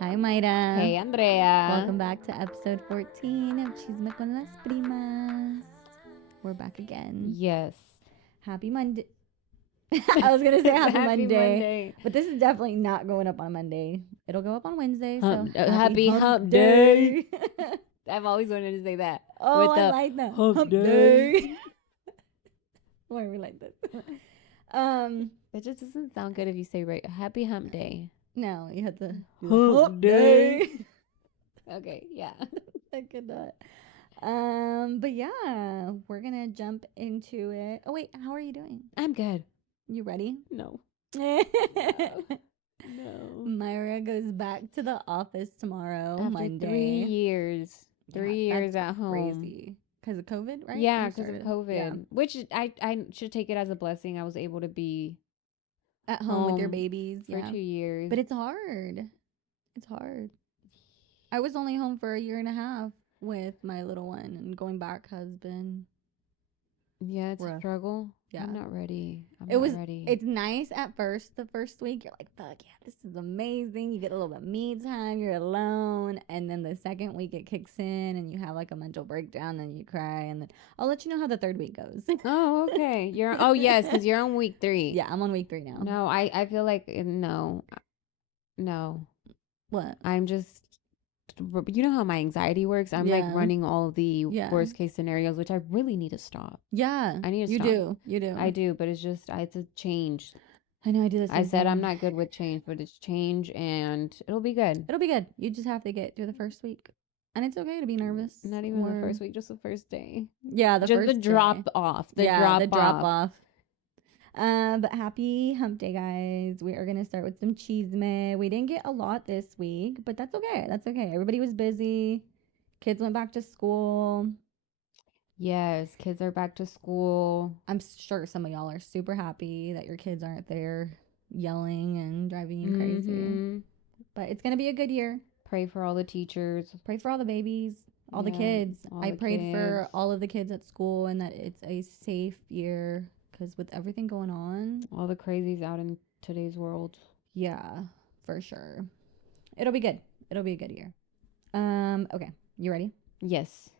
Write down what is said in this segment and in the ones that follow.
Hi, Mayra. Hey, Andrea. Welcome back to episode 14 of Chisme con las Primas. We're back again. Yes. Happy Monday. I was going to say happy, Happy Monday, but this is definitely not going up on Monday. It'll go up on Wednesday. Happy hump day. I've always wanted to say that. Oh, with I the like that. hump day. Why are we like this? It just doesn't sound good if you say right. Happy hump day. No, you have to Hump day. Okay, yeah. I could not. But yeah, we're gonna jump into it. Oh wait, how are you doing? I'm good. You ready? No. No. No. Myra goes back to the office tomorrow, After Monday. 3 years. Yeah, 3 years that's at home. crazy. Because of COVID, right? Yeah, You because of started- COVID. yeah. Which I should take it as a blessing. I was able to be At home with your home babies. for Yeah. 2 years. But it's hard. It's hard. I was only home for a year and a half with my little one, and going back has been Yeah, it's a rough. struggle. Yeah. I'm not ready. Ready. It's nice at first. The first week, you're like, fuck yeah, this is amazing. You get a little bit of me time. You're alone. And then the second week, it kicks in and you have like a mental breakdown and you cry. And then I'll let you know how the third week goes. Oh, okay. Yes, because you're on week 3. Yeah, I'm on week 3 now. No, I feel like, no. What? I'm just, you know how my anxiety works? I'm like Yeah. running all of the Yeah. worst case scenarios, which I really need to stop. Yeah. I need to You stop. do. You do. I do, but it's just, it's a change. I know I do this. I said I'm not good with change, but it's change and it'll be good. It'll be good. You just have to get through the first week. And it's okay to be nervous. Not even the first week, just the first day. Yeah, just the drop off. The drop off. But happy hump day, guys. We are going to start with some chisme. We didn't get a lot this week, but that's okay. That's okay. Everybody was busy. Kids went back to school. Yes, kids are back to school. I'm sure some of y'all are super happy that your kids aren't there yelling and driving you crazy. But it's going to be a good year. Pray for all the teachers. Pray for all the babies, all the kids. I prayed for all of the kids at school and that it's a safe year. Because with everything going on, all the crazies out in today's world. Yeah, for sure. It'll be good. It'll be a good year. Okay. You ready? Yes.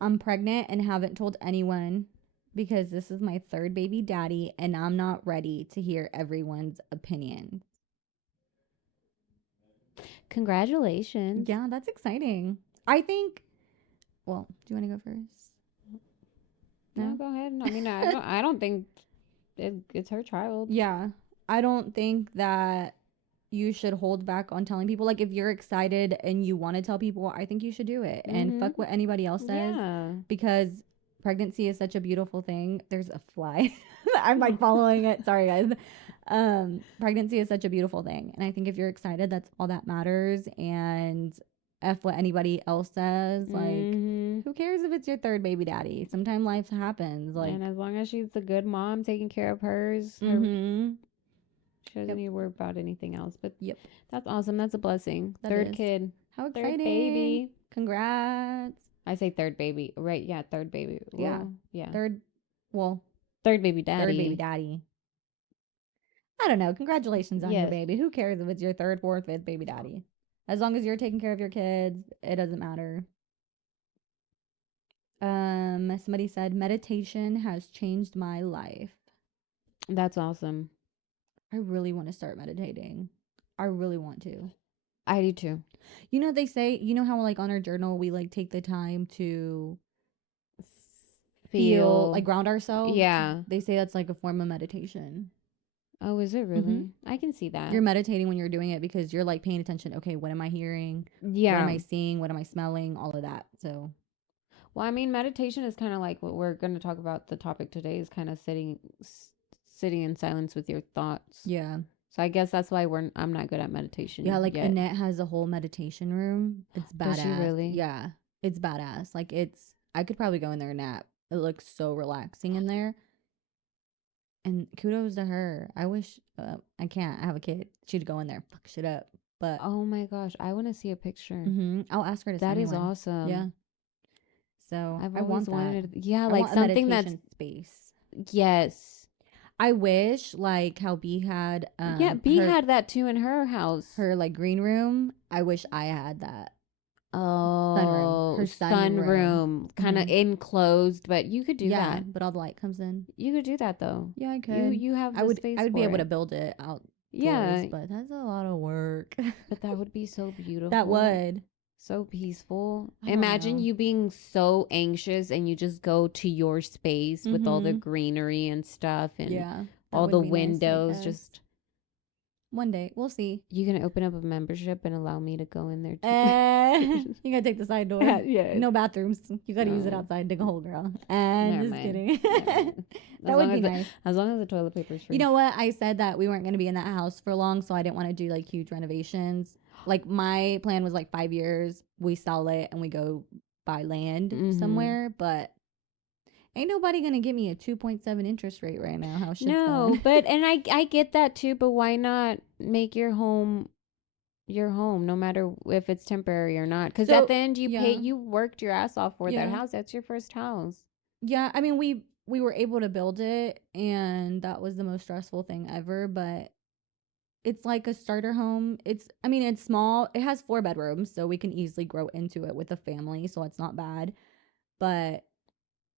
I'm pregnant and haven't told anyone because this is my 3rd baby daddy and I'm not ready to hear everyone's opinions. Congratulations. Yeah, that's exciting. I think, well, do you want to go first? No, go ahead. I mean, I don't think it's her child. Yeah. I don't think that you should hold back on telling people. Like, if you're excited and you want to tell people, I think you should do it. And fuck what anybody else says. Yeah. Because pregnancy is such a beautiful thing. There's a fly. I'm like following it. Sorry, guys. Pregnancy is such a beautiful thing. And I think if you're excited, that's all that matters. And F what anybody else says. Like, who cares if it's your 3rd baby daddy? Sometimes life happens. Like, and as long as she's a good mom taking care of hers, she doesn't need to worry about anything else. But that's awesome. That's a blessing. That 3rd kid. How exciting. 3rd baby. Congrats. I say 3rd baby. Right, yeah, 3rd baby. Well, yeah. 3rd baby daddy. 3rd baby daddy. I don't know. Congratulations on your baby. Who cares if it's your 3rd, 4th, 5th baby daddy? As long as you're taking care of your kids, it doesn't matter. Somebody said meditation has changed my life. That's awesome. I really want to start meditating. I really want to. I do too. You know, they say, you know how like on our journal we like take the time to feel like ground ourselves? Yeah. They say that's like a form of meditation. Oh, is it really? I can see that. You're meditating when you're doing it because you're like paying attention. Okay, what am I hearing? Yeah. What am I seeing? What am I smelling? All of that. So, well, I mean, meditation is kind of like what we're going to talk about. The topic today is kind of sitting in silence with your thoughts. Yeah. So I guess that's why I'm not good at meditation. Yeah, like Annette has a whole meditation room. It's badass. Does she really? Yeah, it's badass. Like I could probably go in there and nap. It looks so relaxing in there. And kudos to her. I wish I can't. I have a kid. She'd go in there, fuck shit up. But oh my gosh, I want to see a picture. I'll ask her to. That send is me one. awesome. Yeah. So I've I always want wanted. that. Yeah, I like want something that's space. Yes. I wish like how B had Yeah, B had that too in her house. her like green room. I wish I had that. Oh, Her sunroom, kind of enclosed, but you could do that. But all the light comes in. You could do that though. Yeah, I could. You have the space. I would be able to it. build it out. Yeah, but that's a lot of work. but that would be so beautiful. That would. So peaceful. Imagine you being so anxious and you just go to your space with all the greenery and stuff and all the windows. Nice, just one day we'll see. You can open up a membership and allow me to go in there too. You gotta take the side door. Yeah, no bathrooms. You gotta use it outside. Dig a hole, girl. And just kidding. That would be nice. As long as the toilet paper is free. You know what? I said that we weren't gonna be in that house for long, so I didn't want to do like huge renovations. Like my plan was like 5 years. We sell it and we go buy land somewhere, but ain't nobody gonna give me a 2.7 interest rate right now. How shit's going. But and I get that too. But why not make your home no matter if it's temporary or not? Because at the end you worked your ass off for that house. That's your first house. Yeah, I mean we were able to build it, and that was the most stressful thing ever. But it's like a starter home. It's small. It has 4 bedrooms, so we can easily grow into it with a family. So it's not bad. But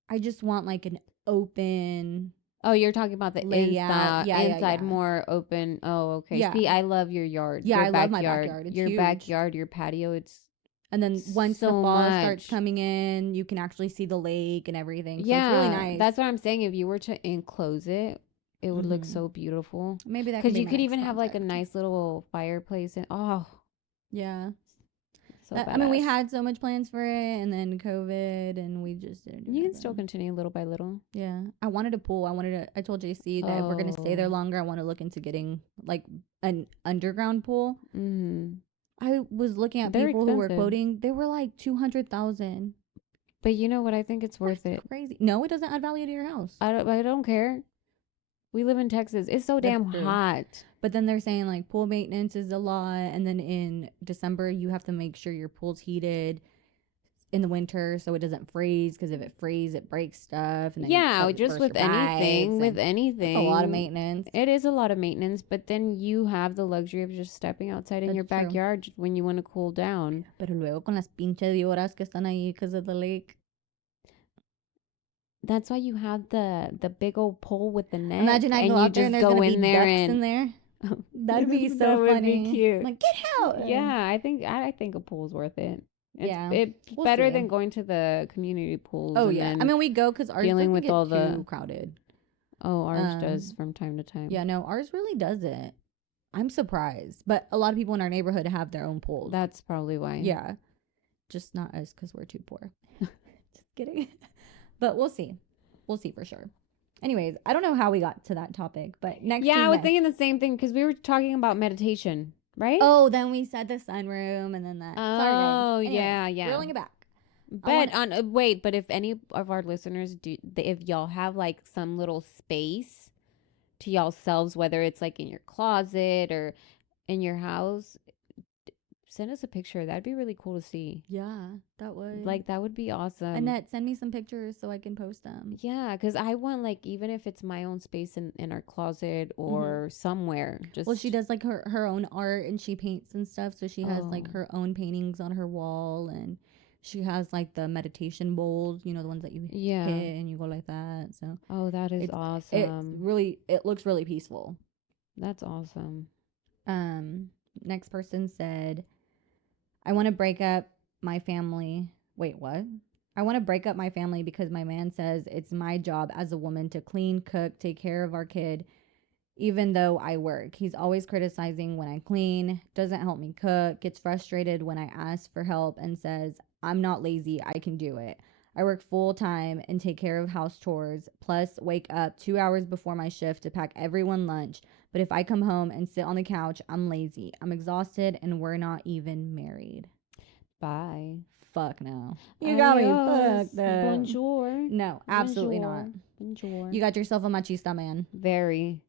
I just want like an open. Oh, you're talking about the layout. Inside more open. Oh, okay. Yeah. See, I love your yard. Yeah, your I love my backyard. It's huge. Backyard, your patio. And then once the fall starts coming in, you can actually see the lake and everything. So it's really nice. That's what I'm saying. If you were to enclose it, it would look so beautiful. Maybe that because you could even have like a nice little fireplace and yeah. So I mean, we had so much plans for it, and then COVID, and we just didn't. You can still continue little by little. Yeah, I wanted a pool. I told JC that if we're gonna stay there longer, I want to look into getting like an underground pool. I was looking at people who were quoting; they were like 200,000. But you know what? I think it's worth it. Crazy. No, it doesn't add value to your house. I don't care. We live in Texas. It's so damn hot. But then they're saying like pool maintenance is a lot. And then in December, you have to make sure your pool's heated in the winter so it doesn't freeze. Because if it freezes, it breaks stuff. And then just with anything. It's a lot of maintenance. It is a lot of maintenance. But then you have the luxury of just stepping outside in your backyard when you want to cool down. Pero luego con las pinches víboras que están ahí because of the lake. That's why you have the big old pole with the net. Imagine I go out there and there's gonna be ducks in there. That'd be so funny. Would be cute. Like, get out. Yeah, I think a pool's worth it. It's better than going to the community pools. Oh yeah, I mean we go because ours dealing with all too crowded. Oh, ours does from time to time. Yeah, no, ours really doesn't. I'm surprised, but a lot of people in our neighborhood have their own pools. That's probably why. Yeah, just not us because we're too poor. Just kidding. But we'll see. We'll see for sure. Anyways, I don't know how we got to that topic, but next. Yeah, I was thinking the same thing because we were talking about meditation, right? Oh, then we said the sunroom and then that. Oh, sorry, guys. Anyway, yeah. Rolling it back. But if any of our listeners if y'all have like some little space to y'allselves, whether it's like in your closet or in your house, send us a picture. That'd be really cool to see. Yeah, that would. Like, that would be awesome. Annette, send me some pictures so I can post them. Yeah, because I want, like, even if it's my own space in our closet or somewhere. Well, she does, like, her own art and she paints and stuff. So she has, like, her own paintings on her wall. And she has, like, the meditation bowls, you know, the ones that you hit and you go like that. So. Oh, that is awesome. It looks really peaceful. That's awesome. Next person said, I want to break up my family. Wait, what? I want to break up my family because my man says it's my job as a woman to clean, cook, take care of our kid, even though I work. He's always criticizing when I clean, doesn't help me cook, gets frustrated when I ask for help, and says, I'm not lazy, I can do it. I work full time and take care of house chores, plus wake up 2 hours before my shift to pack everyone lunch. But if I come home and sit on the couch, I'm lazy. I'm exhausted and we're not even married. Bye. Fuck no. You got me fucked up. Bonjour. No, absolutely not. Bonjour. You got yourself a machista man. Very.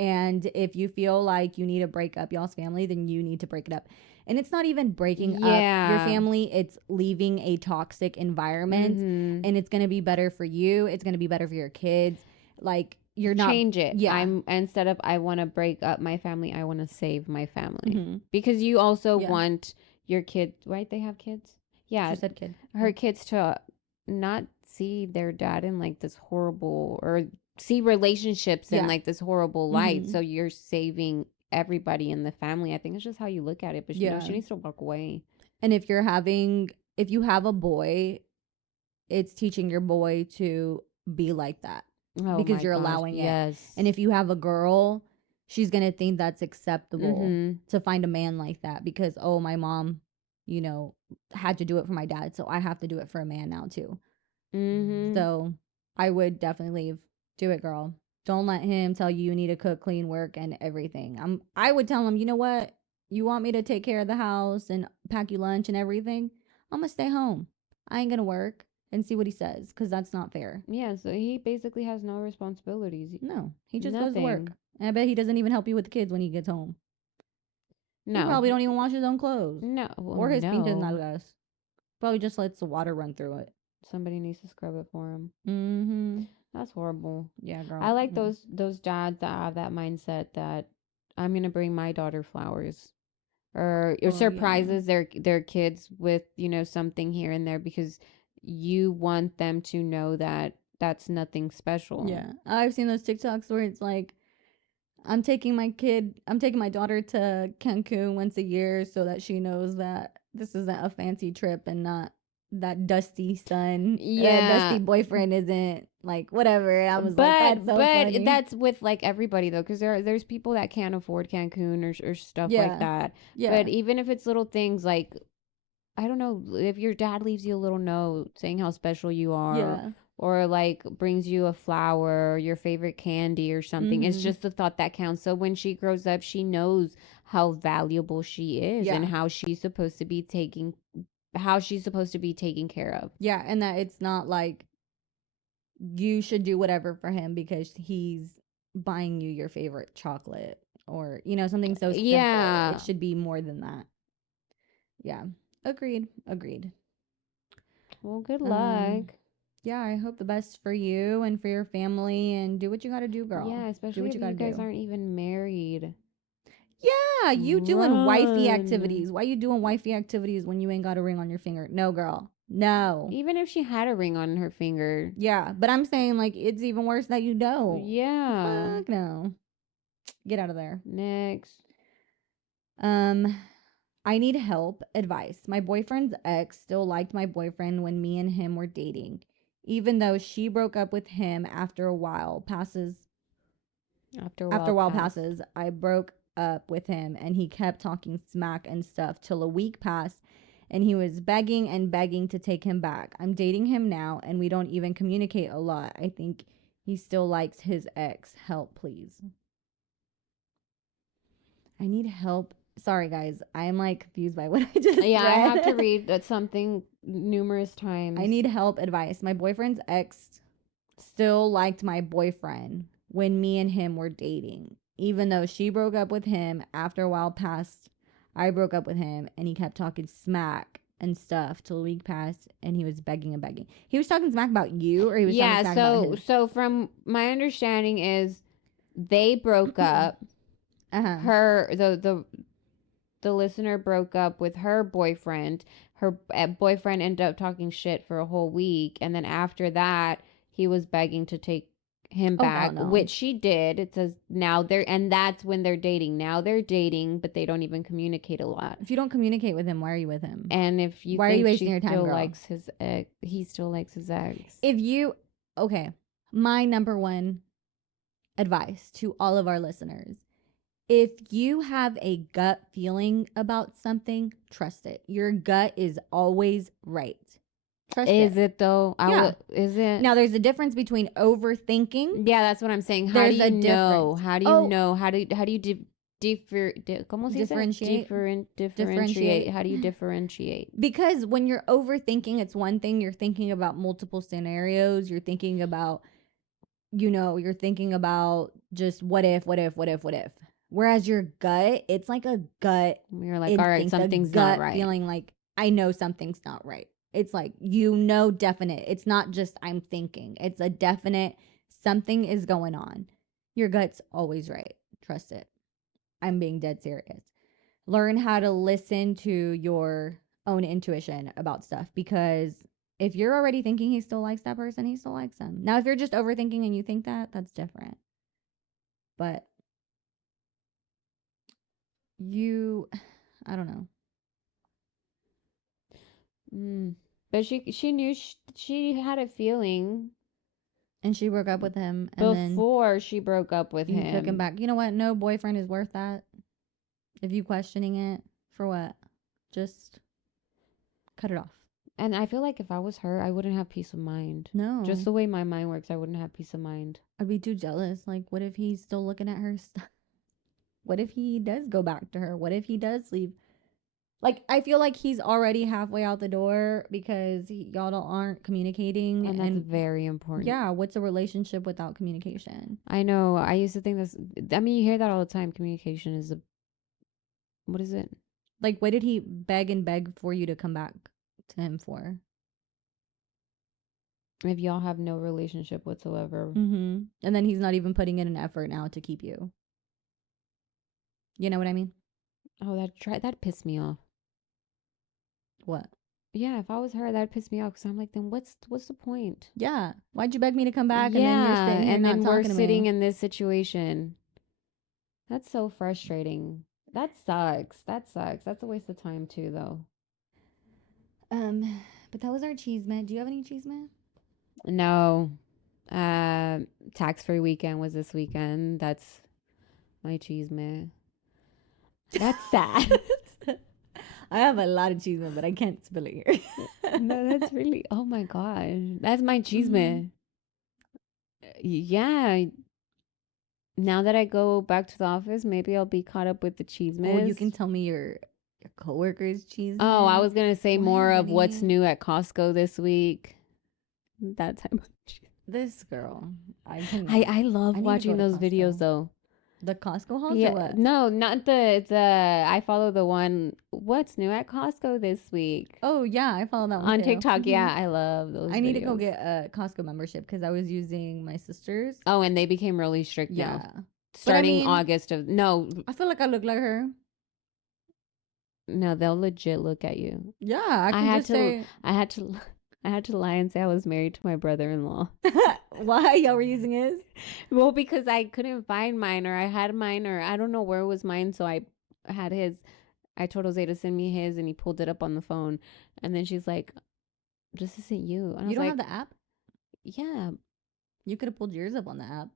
And if you feel like you need to break up y'all's family, then you need to break it up. And it's not even breaking up your family. It's leaving a toxic environment. And it's going to be better for you. It's going to be better for your kids. Like, you're not. Change it. Yeah. I'm instead of I want to break up my family, I want to save my family. Mm-hmm. Because you also Yeah. want your kid, right? They have kids? Yeah, She said kid. her Yeah. kids to not see their dad in like this horrible or see relationships in Yeah. like this horrible light. Mm-hmm. So you're saving everybody in the family. I think it's just how you look at it. But she, no, Yeah. she needs to walk away. And if you have a boy, it's teaching your boy to be like that Oh because my you're gosh. allowing it. Yes. And if you have a girl, she's going to think that's acceptable Mm-hmm. to find a man like that because, oh, my mom, you know, had to do it for my dad. So I have to do it for a man now too. Mm-hmm. So I would definitely leave. Do it, girl. Don't let him tell you need to cook, clean, work, and everything. I would tell him, you know what? You want me to take care of the house and pack you lunch and everything? I'm gonna stay home. I ain't gonna work and see what he says because that's not fair. Yeah, so he basically has no responsibilities. No, he just goes to work. Nothing. And I bet he doesn't even help you with the kids when he gets home. He No. probably don't even wash his own clothes No. Well, or his pintas no. nalgas. Probably just lets the water run through it. Somebody needs to scrub it for him. Mm-hmm. That's horrible. Yeah, girl. I like those dads that have that mindset that I'm gonna bring my daughter flowers or Oh, surprises their kids with, you know, something here and there because you want them to know that that's nothing special. Yeah, I've seen those TikToks where it's like, I'm taking my daughter to Cancun once a year so that she knows that this isn't a fancy trip and not that dusty son, that dusty Yeah. boyfriend isn't like whatever. And I was like, that's so But funny. that's with like everybody though, because there's people that can't afford Cancun or stuff like Yeah, that. yeah, But even if it's little things like I don't know if your dad leaves you a little note saying how special you are, yeah. or like brings you a flower or your favorite candy or something. It's Mm-hmm. just the thought that counts. So when she grows up, she knows how valuable she is and Yeah, how she's supposed to be taken care of. yeah, and that it's not like you should do whatever for him because he's buying you your favorite chocolate or something so simple. It Yeah. should be more than that. Yeah. Agreed. Agreed. Well, good Um luck. yeah, I hope the best for you and for your family and do what you got to do, girl. Yeah, Do especially what if you got you to guys do. aren't even married. Yeah, you doing wifey Run. activities. Why you doing wifey activities when you ain't got a ring on your finger? No, girl. No. Even if she had a ring on her finger. Yeah, but I'm saying like it's even worse that you don't. Yeah. Fuck no. Get out of there. Next. Um I need help, advice. My boyfriend's ex still liked my boyfriend when me and him were dating, even though she broke up with him after a while passes. After a After while a while passed. passes, I broke up with him and he kept talking smack and stuff till a week passed and he was begging and begging to take him back. I'm dating him now and we don't even communicate a lot. I think he still likes his ex. Help, please. I need help. Sorry, guys. I'm like confused by what I just Yeah, I have to read. read that something numerous times. I need help, advice. My boyfriend's ex still liked my boyfriend when me and him were dating, even though she broke up with him after a while passed. I broke up with him and he kept talking smack and stuff till a week passed and he was begging and begging. He was talking smack about you or he was talking Yeah, smack about so his. so from my understanding is they broke up. Uh-huh. Her the listener broke up with her boyfriend. Her boyfriend ended up talking shit for a whole week, and then after that, he was begging to take him Oh, hell back, no. which she did. It says now they're, and that's when they're dating. Now they're dating, but they don't even communicate a lot. If you don't communicate with him, why are you with him? And if you Why are you think wasting she your time, still girl? likes his ex, he still likes his ex. If you, okay, my number one advice to all of our listeners, if you have a gut feeling about something, trust it. Your gut is always right. Trust Is it. it though? Yeah. Is it? Now, there's a difference between overthinking. Yeah, that's what I'm saying. How There's do a you know? difference. How do you Oh, know? How do you ¿Cómo se dice? differentiate. Differentiate. How do you differentiate? Because when you're overthinking, it's one thing. You're thinking about multiple scenarios. You're thinking about, you're thinking about just what if, what if, what if, what if. Whereas your gut, it's like a gut You're like, all right, instinct, a something's gut not right. feeling like I know something's not right. It's like, definite. It's not just I'm thinking. It's a definite something is going on. Your gut's always right. Trust it. I'm being dead serious. Learn how to listen to your own intuition about stuff, because if you're already thinking he still likes that person, he still likes them. Now, if you're just overthinking and you think that, that's different. But you, I don't know. Mm. But she knew she had a feeling And she broke up with him, and then before she broke up with he took him him. back. You know what? No boyfriend is worth that. If you questioning it, for what? Just cut it off. And I feel like if I was her, I wouldn't have peace of mind. Just No, the way my mind works, I wouldn't have peace of mind. I'd be too jealous. Like, what if he's still looking at her stuff? What if he does go back to her? What if he does leave? Like, I feel like he's already halfway out the door because y'all aren't communicating. And that's And very important. yeah, what's a relationship without communication? I know. I used to think this. I mean, you hear that all the time. Communication is a. What is it? Like, what did he beg and beg for you to come back to him for? If y'all have no relationship whatsoever. Mm-hmm. And then he's not even putting in an effort now to keep you. You know what I mean? Oh, that pissed me off. What? Yeah, if I was her, that'd piss me off because I'm like, then what's the point? Yeah. Why'd you beg me to come back and then you're Yeah, sitting here and not then we're talking to sitting me? in this situation. That's so frustrating. That sucks. That sucks. That's a waste of time too, though. Um, but that was our cheese man. Do you have any cheese man? No, uh, tax-free weekend was this weekend. That's my cheese man. That's sad. I have a lot of cheese man, but I can't spill it here. No, that's really. Oh my gosh, that's my cheese Mhm. man. Yeah. Now that I go back to the office, maybe I'll be caught up with the cheese Oh, you miss. can tell me your coworkers cheese Oh, I man. was gonna say Do I more have of what's any? new at Costco this week. That type of cheese. This girl, I cannot. I I love need to go watching to those videos Costco. though. The Costco hauls or Yeah, what? no, not the. It's I follow the one. What's new at Costco this week Oh yeah, I follow that one on too. TikTok? Yeah, I love those I need to go videos. get a Costco membership because I was using my sister's. Oh, and they became really strict now, Yeah, but I starting mean, August of no, I feel like I look like her. no, they'll legit look at you. Yeah, I I could had just to, say, I had to, I had to lie and say I was married to my brother-in-law. why y'all were using his? Well, because I couldn't find mine, or I had mine, or I don't know where was mine, so I had his. I told Jose to send me his, and he pulled it up on the phone, and then she's like, "This isn't you," and I You was don't have like, the app? "Yeah, You could have pulled yours up on the app.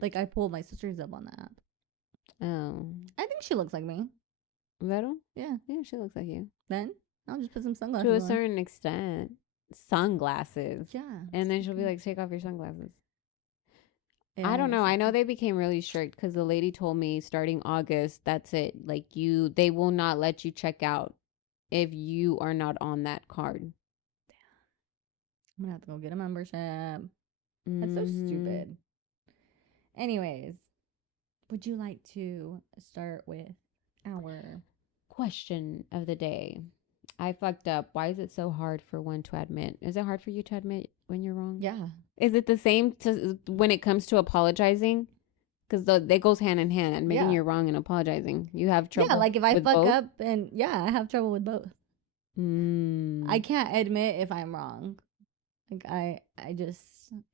Like I pulled my sister's up on the app. oh, I think she looks like me. Vero, Yeah. yeah, she looks like you Then I'll just put some to sunglasses a on. certain extent." Sunglasses, Yeah. and then she'll be like, "Take off your sunglasses." I Yeah, don't know. I know exactly. they became really strict because the lady told me starting August, that's it. Like they will not let you check out if you are not on that card. I'm gonna have to go get a membership. That's so Mm-hmm. stupid. Anyways, would you like to start with our Question of the day. I fucked up. Why is it so hard for one to admit? Is it hard for you to admit when you're wrong? yeah. Is it the same to when it comes to apologizing? Because it goes hand in hand. Admitting Yeah. you're wrong and apologizing. You have Yeah, trouble like if I with fuck both. up and yeah, I have trouble with both. I Mm. can't admit if I'm wrong. Like I just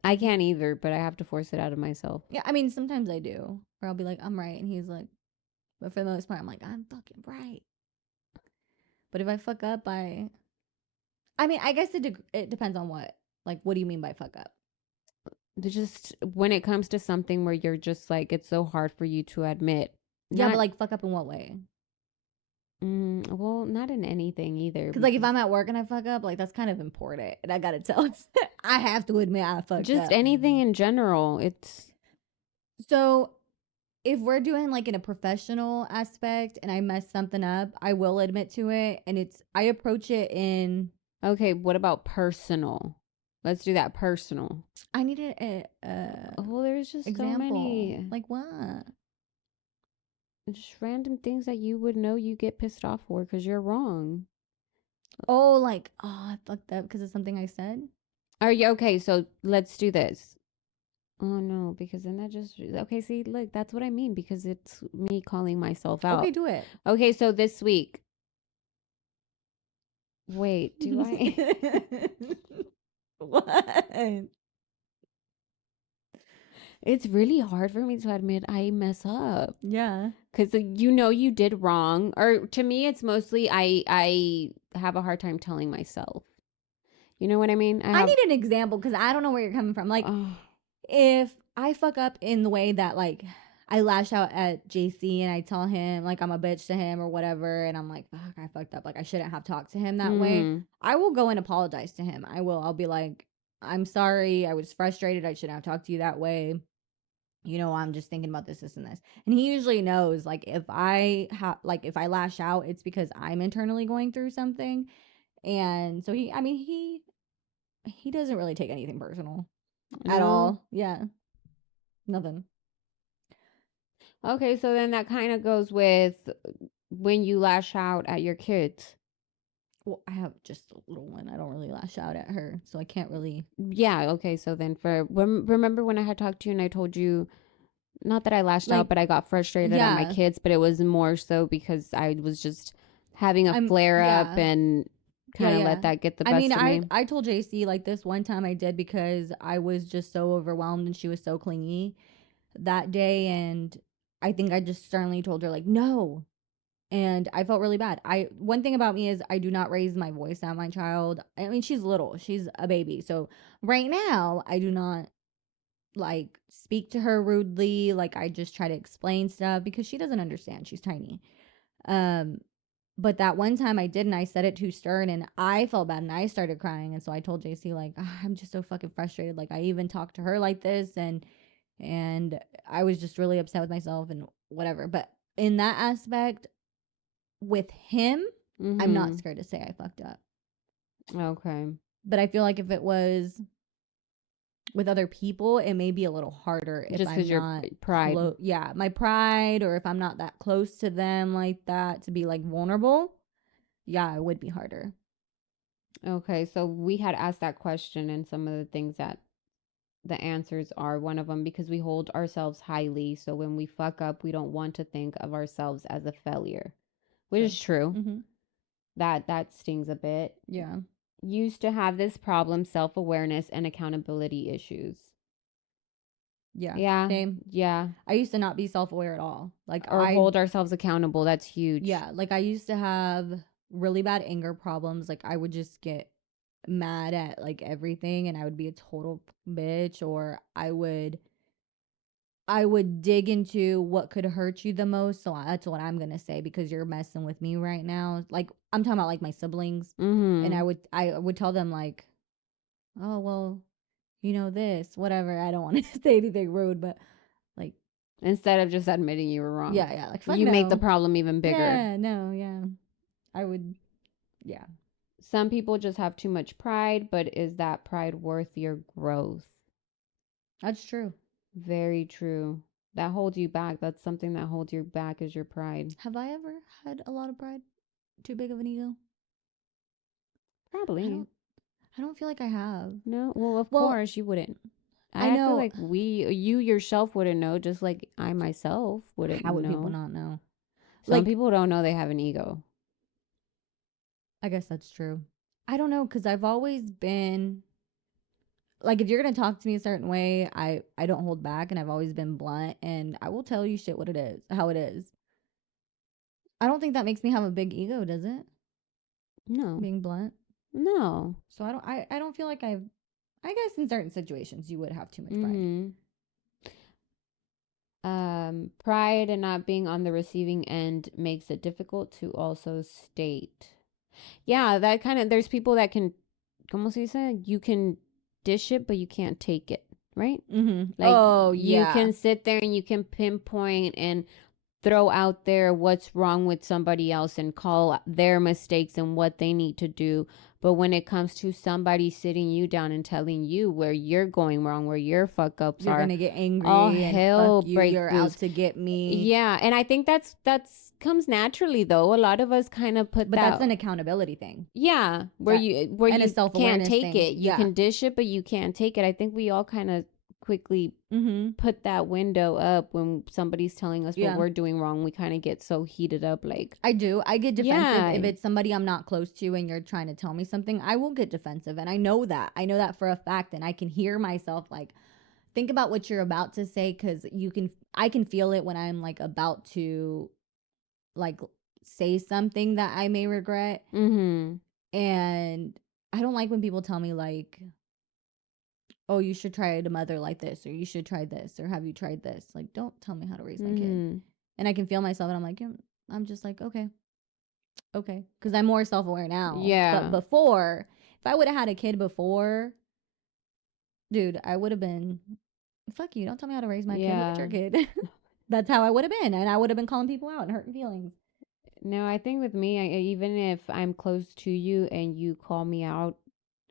I can't either, but I have to force it out of myself. yeah, I mean sometimes I do. Or I'll be like, I'm right and he's like, but for the most part I'm like, I'm fucking right. But if I fuck up, I mean, I guess it depends on what. Like what do you mean by fuck up? Just when it comes to something where you're just like, it's so hard for you to admit. Yeah, but Not, like fuck up in what way? well, not in anything either. Because like if Because I'm at work and I fuck up, like that's kind of important, and I gotta tell. I have to admit I fucked just up. anything in general, it's So if we're doing like in a professional aspect and I mess something up, I will admit to it, and I approach it in. okay. What about personal? Let's do that personal. I needed a Well, there's just so example. many, Like what? just random things that you would know you get pissed off for because you're wrong. Oh, like oh I fucked up because of something I said. Are you okay? So let's do this. Oh no, because then that just okay. See, look, that's what I mean because it's me calling myself Okay, out. do it. Okay, so this week. Wait, do I? What? It's really hard for me to admit I mess up Yeah. because you know you did wrong. Or to me, it's mostly I have a hard time telling myself. You know what I mean? I I have. need an example because I don't know where you're coming from. Like, Oh, if I fuck up in the way that, like, I lash out at JC and I tell him, like, I'm a bitch to him or whatever, and I'm like, fuck, I fucked up. Like, I shouldn't have talked to him that way. mm, I will go and apologize to him. I will. I'll be like, I'm sorry. I was frustrated. I shouldn't have talked to you that way. You know, I'm just thinking about this and this. And he usually knows, like, if if I lash out, it's because I'm internally going through something. And so I mean, he doesn't really take anything personal at no. all. Yeah, nothing. Okay, so then that kind of goes with when you lash out at your kids. Well, I have just a little one. I don't really lash out at her, so I can't really. Yeah, okay, so then remember when I had talked to you and I told you not that I lashed out, Like, but I got frustrated at my yeah, kids, but it was more so because I was just having a flare up yeah, and yeah, kind of yeah. let that get the I mean, best of I me. I told JC like this one time I did because I was just so overwhelmed and she was so clingy that day, and I think I just sternly told her like no, and I felt really bad. I One thing about me is I do not raise my voice at my child. I mean, she's little, she's a baby, so right now I do not like speak to her rudely. Like, I just try to explain stuff because she doesn't understand. She's tiny. Um, but that one time I did, and I said it too stern, and I felt bad, and I started crying, and so I told JC like, "Ah, I'm just so fucking frustrated. Like, I even talked to her like this, and I was just really upset with myself and whatever." But in that aspect, with him, I'm not Mm-hmm. scared to say I fucked up. Okay. But I feel like if it was with other people, it may be a little harder if Just I'm because your not pride. close. Yeah, my pride, or if I'm not that close to them like that to be like vulnerable. Yeah, it would be harder. Okay, so we had asked that question, and some of the things that the answers are one of them because we hold ourselves highly. So when we fuck up, we don't want to think of ourselves as a failure, which True. is true. Mm-hmm. That stings a bit. Yeah. Used to have this problem, self awareness, and accountability issues. Yeah. Yeah, Same. yeah. I used to not be self aware at all. Like, Or hold ourselves accountable. That's huge. yeah, like I used to have really bad anger problems. Like, I would just get mad at like everything, and I would be a total bitch, or I would dig into what could hurt you the most. So that's what I'm gonna say because you're messing with me right now. Like, I'm talking about like my siblings, and Mm-hmm. I would tell them like, oh well, this, whatever. I don't want to say anything rude, but like, Instead of just admitting you were wrong, yeah, yeah, like fuck you make the no, problem even bigger. yeah, no, yeah, I would, yeah, Some people just have too much pride, but is that pride worth your growth? that's true. Very true. That holds you back. That's something that holds you back is your pride. Have I ever had a lot of pride? Too big of an ego? I Probably. don't. I don't feel like I have. No. Well, of Well, course you wouldn't. I I feel know. like you yourself wouldn't know, just like I myself wouldn't How would people know. not know? Some Like, people don't know they have an ego. I guess that's true. I don't know because I've always been like, if you're gonna talk to me a certain way, I don't hold back, and I've always been blunt, and I will tell you shit what it is, how it is. I don't think that makes me have a big ego, does it? No. Being blunt. No. So I don't feel like I've. I guess in certain situations you would have too much pride. Mhm. Pride and not being on the receiving end makes it difficult to also state. Yeah, that kind of there's people that can como se dice? You can dish it but you can't take it, right? Mm-hmm. Like Oh you yeah. can sit there and you can pinpoint and throw out there what's wrong with somebody else and call their mistakes and what they need to do. But when it comes to somebody sitting you down and telling you where you're going wrong, where your fuck ups You're are, gonna get all angry and fuck hell you. breaks You're out loose. to get me. Yeah, and I think that's comes naturally though. A lot of us kind of put But that's that. an accountability thing. Yeah, where And a you can't self-awareness take thing. it. You Yeah. can dish it, but you can't take it. I think we all kind of quickly put that window up when somebody's telling us what we're doing wrong. We kind of get so heated up, like I do. I get defensive yeah. if it's somebody I'm not close to and you're trying to tell me something. I will get defensive, and I know that. I know that for a fact, and I can hear myself like think about what you're about to say because I can feel it when I'm like about to like say something that I may regret. Mm-hmm. And I don't like when people tell me like, oh, you should try to mother like this, or you should try this, or have you tried this? Like, don't tell me how to raise my kid. And I can feel myself, and I'm like, I'm just like, okay, because I'm more self aware now. Yeah. But before, if I would have had a kid before, dude, I would have been, fuck you, don't tell me how to raise my kid. Look at your kid. That's how I would have been, and I would have been calling people out and hurting feelings. No, I think with me, even if I'm close to you and you call me out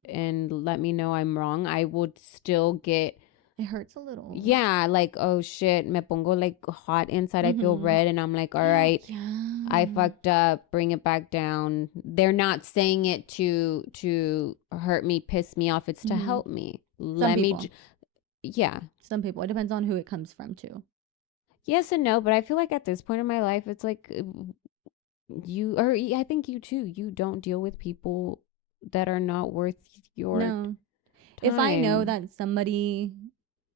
and let me know I'm wrong, I would still get. It hurts a little. Yeah, like, oh shit, me pongo like hot inside. I feel red, and I'm like, all right, I fucked up. Bring it back down. They're not saying it to hurt me, piss me off. It's to help me. Let me. Yeah. Some people. It depends on who it comes from too. Yes and no, but I feel like at this point in my life, it's like you, or I think you too. You don't deal with people that are not worth your time. If I know that somebody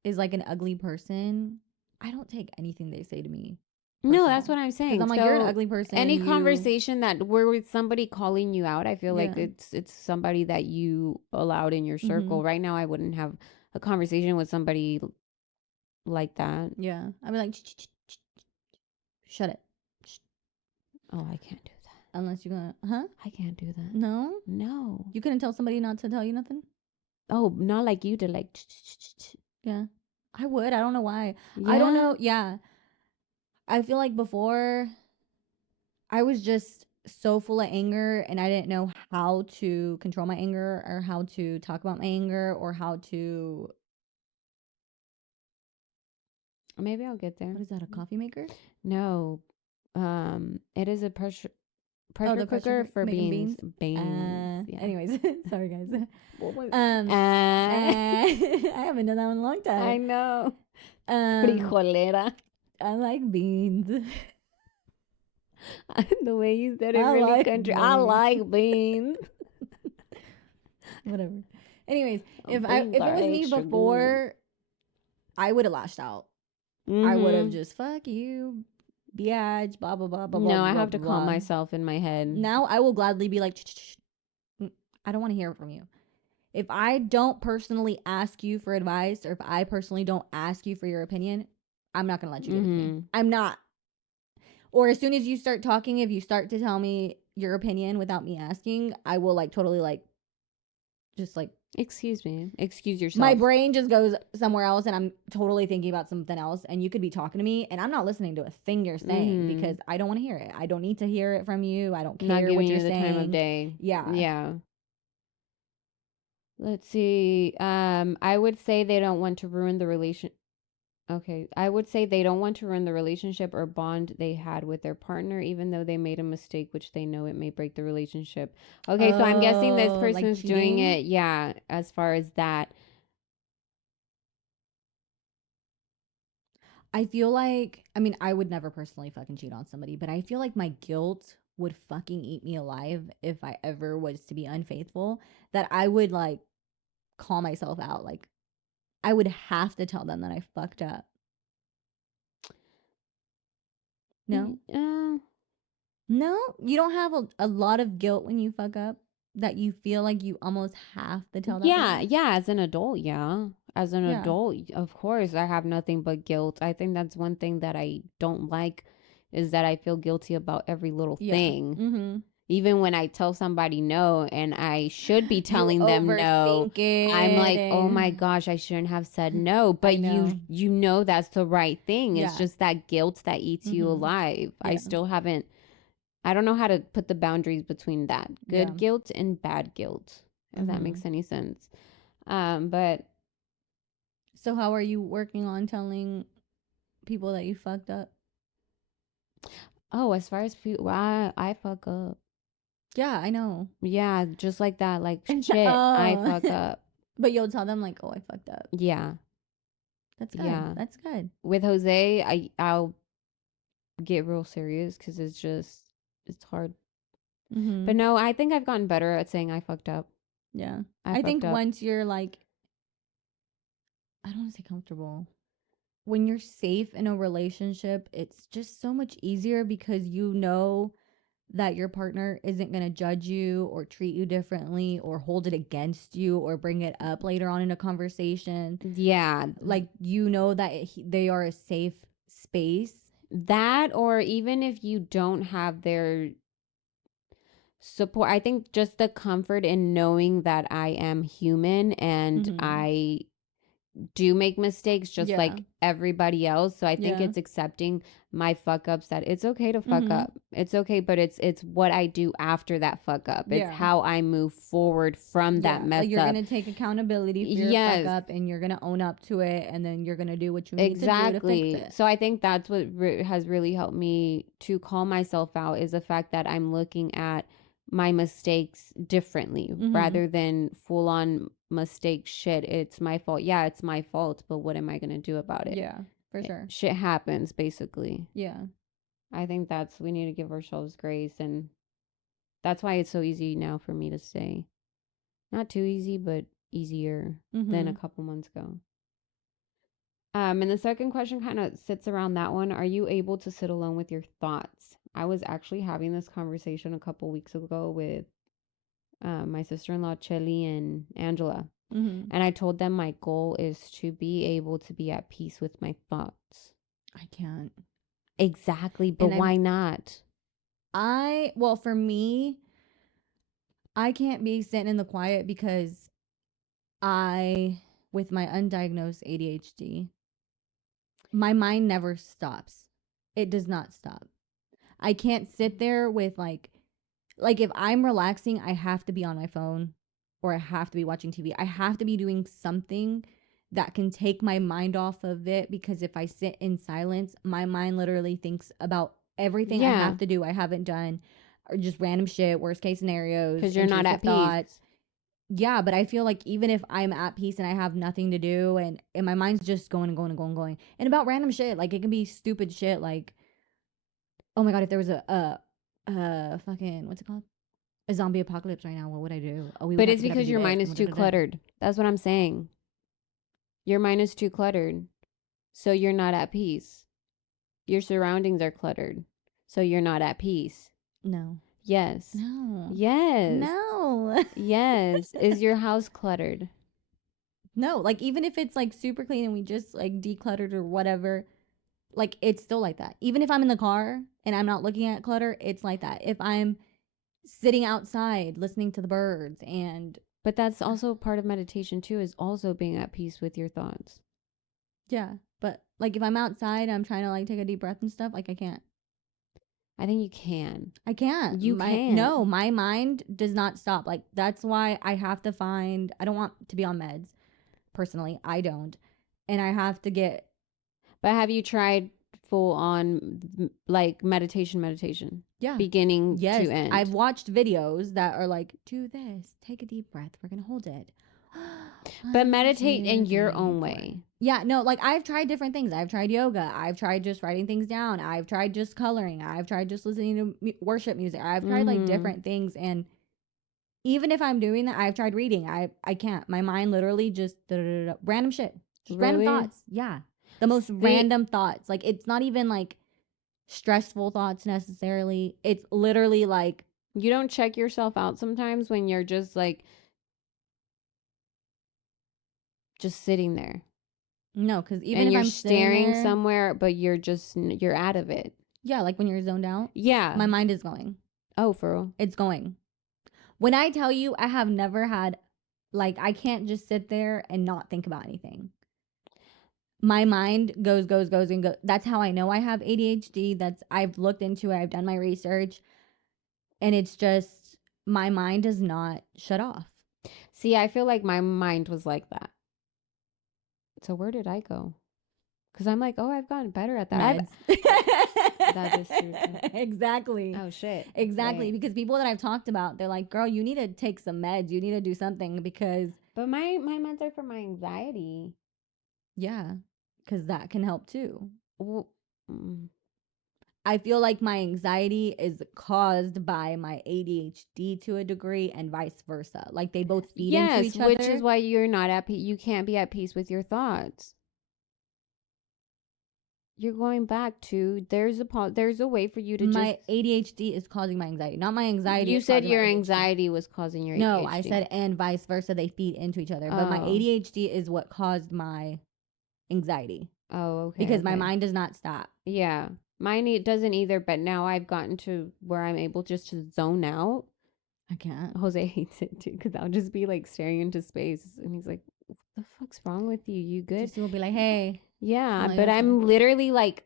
is like an ugly person, I don't take anything they say to me. No, that's what I'm saying. Because I'm like, you're an ugly person. Any conversation that we're with somebody calling you out, I feel like it's somebody that you allowed in your circle. Right now, I wouldn't have a conversation with somebody like that. Yeah, I'd be like, shut it. Oh, I can't do that. Unless you're gonna, huh? I can't do that. No? No. You couldn't tell somebody not to tell you nothing? Oh, not like you did, like. Yeah. I would. I don't know why. Yeah? I don't know. Yeah. I feel like before I was just so full of anger and I didn't know how to control my anger or how to talk about my anger or how to. Maybe I'll get there. What is that, a coffee maker? No. It is a pressure cooker for beans. Yeah. Anyways, sorry guys. What was I haven't done that in a long time. I know. Frijolera. I like beans. The way you said it really country. Beans. I like beans. Whatever. Anyways, if it was me before, I would have lashed out. I would have just fuck you, biatch, blah blah blah blah. No, blah, I blah, have to blah. calm myself in my head. Now I will gladly be like, I don't want to hear it from you. If I don't personally ask you for advice, or if I personally don't ask you for your opinion, I'm not gonna let you give it to me. I'm not. Or as soon as you start talking, if you start to tell me your opinion without me asking, I will like totally like just like, excuse me, excuse yourself. My brain just goes somewhere else and I'm totally thinking about something else, and you could be talking to me and I'm not listening to a thing you're saying because I don't want to hear it. I don't need to hear it from you. I don't care not giving what you're you the saying. Time of day. Yeah. Let's see. I would say they don't want to ruin the relation. Okay, I would say they don't want to ruin the relationship or bond they had with their partner, even though they made a mistake, which they know it may break the relationship. Okay, so I'm guessing this person's like doing it, yeah, as far as that. I feel like, I mean, I would never personally fucking cheat on somebody, but I feel like my guilt would fucking eat me alive if I ever was to be unfaithful, that I would like call myself out. Like, I would have to tell them that I fucked up. No? No? You don't have a lot of guilt when you fuck up that you feel like you almost have to tell that person? Yeah, as an adult, yeah. As an adult, of course, I have nothing but guilt. I think that's one thing that I don't like is that I feel guilty about every little thing. Even when I tell somebody no and I should be telling them no, I'm like, oh my gosh, I shouldn't have said no. But you know that's the right thing. It's just that guilt that eats you alive. I still haven't I don't know how to put the boundaries between that Yeah. good guilt and bad guilt, if that Mm-hmm. makes any sense. But So how are you working on telling people that you fucked up? oh, as far as people, I fuck up. Yeah, I know. Yeah, just like that. Like shit, I Oh, fuck up. but you'll tell them like, "Oh, I fucked up." Yeah, That's good. yeah. That's good. With Jose, I'll get real serious because it's hard. But Mm-hmm. no, I think I've gotten better at saying I fucked up. Yeah. I I fucked think up. once you're like, I don't want to say comfortable. When you're safe in a relationship, it's just so much easier because you know that your partner isn't going to judge you or treat you differently or hold it against you or bring it up later on in a conversation. Yeah, Like, you know that they are a safe space. that or even if you don't have their support, I think just the comfort in knowing that I am human and Mm-hmm. I do make mistakes just Yeah. like everybody else. So I think Yeah. it's accepting my fuck ups that it's okay to fuck Mm-hmm. up. It's okay, but it's what I do after that fuck up. It's Yeah. how I move forward from that Yeah. Like, mess you're going up. to take accountability for your fuck Yes, up and you're going to own up to it. And then you're going to do what you need to do to fix exactly. it. So I think that's what has really helped me to call myself out is the fact that I'm looking at my mistakes differently Mm-hmm. rather than full on mistake shit. It's my fault. Yeah, it's my fault, but what am I going to do about it? Yeah, for sure. Shit happens basically. Yeah. I think that's we need to give ourselves grace and that's why it's so easy now for me to say. Not too easy, but easier than a Mm-hmm. couple months ago. And the second question kind of sits around that one. Are you able to sit alone with your thoughts? I was actually having this conversation a couple weeks ago with my sister in law, Chelly, and Angela. Mm-hmm. And I told them my goal is to be able to be at peace with my thoughts. I can't. Exactly, but And why not? well, for me, I can't be sitting in the quiet because with my undiagnosed ADHD, my mind never stops. It does not stop. I can't sit there with like if I'm relaxing, I have to be on my phone or I have to be watching TV. I have to be doing something that can take my mind off of it because if I sit in silence, my mind literally thinks about everything I Yeah, have to do I haven't done or just random shit, worst case scenarios, because you're not intrusive at peace. thoughts. Yeah, but I feel like even if I'm at peace and I have nothing to do and my mind's just going and going and going and going and about random shit, like it can be stupid shit like, oh my god, if there was a fucking what's it called? A zombie apocalypse right now, what would I do? Oh, we would But have to it's get up and because do your this. mind is And da, too da, da, da. cluttered. That's what I'm saying. Your mind is too cluttered. So you're not at peace. Your surroundings are cluttered. So you're not at peace. No. Yes. No. Yes. No. Yes. Is your house cluttered? No. Like, even if it's like super clean and we just like decluttered or whatever, like it's still like that. Even if I'm in the car and I'm not looking at clutter, it's like that. If I'm sitting outside listening to the birds and But that's also part of meditation too, is also being at peace with your thoughts. yeah, but like if I'm outside, I'm trying to like take a deep breath and stuff, like I can't. I think you can. I can't. You My can. no, my mind does not stop. Like that's why I have to find I don't want to be on meds. Personally, I don't. And I have to get But have you tried full on like meditation? yeah. Beginning to Yes, I've end. watched videos that are like, do this, take a deep breath. We're gonna hold it. But 1, meditate 2, in your 3, own 4. way. Yeah, no, like I've tried different things. I've tried yoga. I've tried just writing things down. I've tried just coloring. I've tried just listening to worship music. I've tried like Mm-hmm. different things, and even if I'm doing that, I've tried reading. I can't. My mind literally just random shit, just random Really? thoughts. Yeah, the most See, random thoughts. Like it's not even like stressful thoughts necessarily. It's literally like you don't check yourself out sometimes when you're just sitting there no, because even and if you're I'm sitting staring there, somewhere, but you're out of it. yeah, like when you're zoned out, Yeah. my mind is going. Oh, for real. It's going. When I tell you, I have never had like I can't just sit there and not think about anything. My mind goes and goes. That's how I know I have ADHD. That's I've looked into it. I've done my research. And it's just my mind does not shut off. See, I feel like my mind was like that. So where did I go? Because I'm like, oh, I've gotten better at that. Meds. That is true too. Exactly. Oh shit. Exactly. Wait. Because people that I've talked about, they're like, girl, you need to take some meds. You need to do something because, But my meds are for my anxiety. yeah, because that can help too. Well, mm, I feel like my anxiety is caused by my ADHD to a degree and vice versa. Like they both feed into yes, each which is other. why you're not at peace. You can't be at peace with your thoughts. You're going back to there's a way for you to just. My ADHD is causing my anxiety, not my anxiety You is said causing my your ADHD. anxiety was causing your No, I ADHD. said and vice versa. They feed into each other. But my Oh. ADHD is what caused my anxiety Oh, okay, because my okay. mind does not stop. Yeah. Mine doesn't either, but now I've gotten to where I'm able just to zone out. I can't. Jose hates it too because I'll just be like staring into space and he's like, what the fuck's wrong with you? You good? Just will be like, hey. Yeah, I'm like, but okay. I'm literally like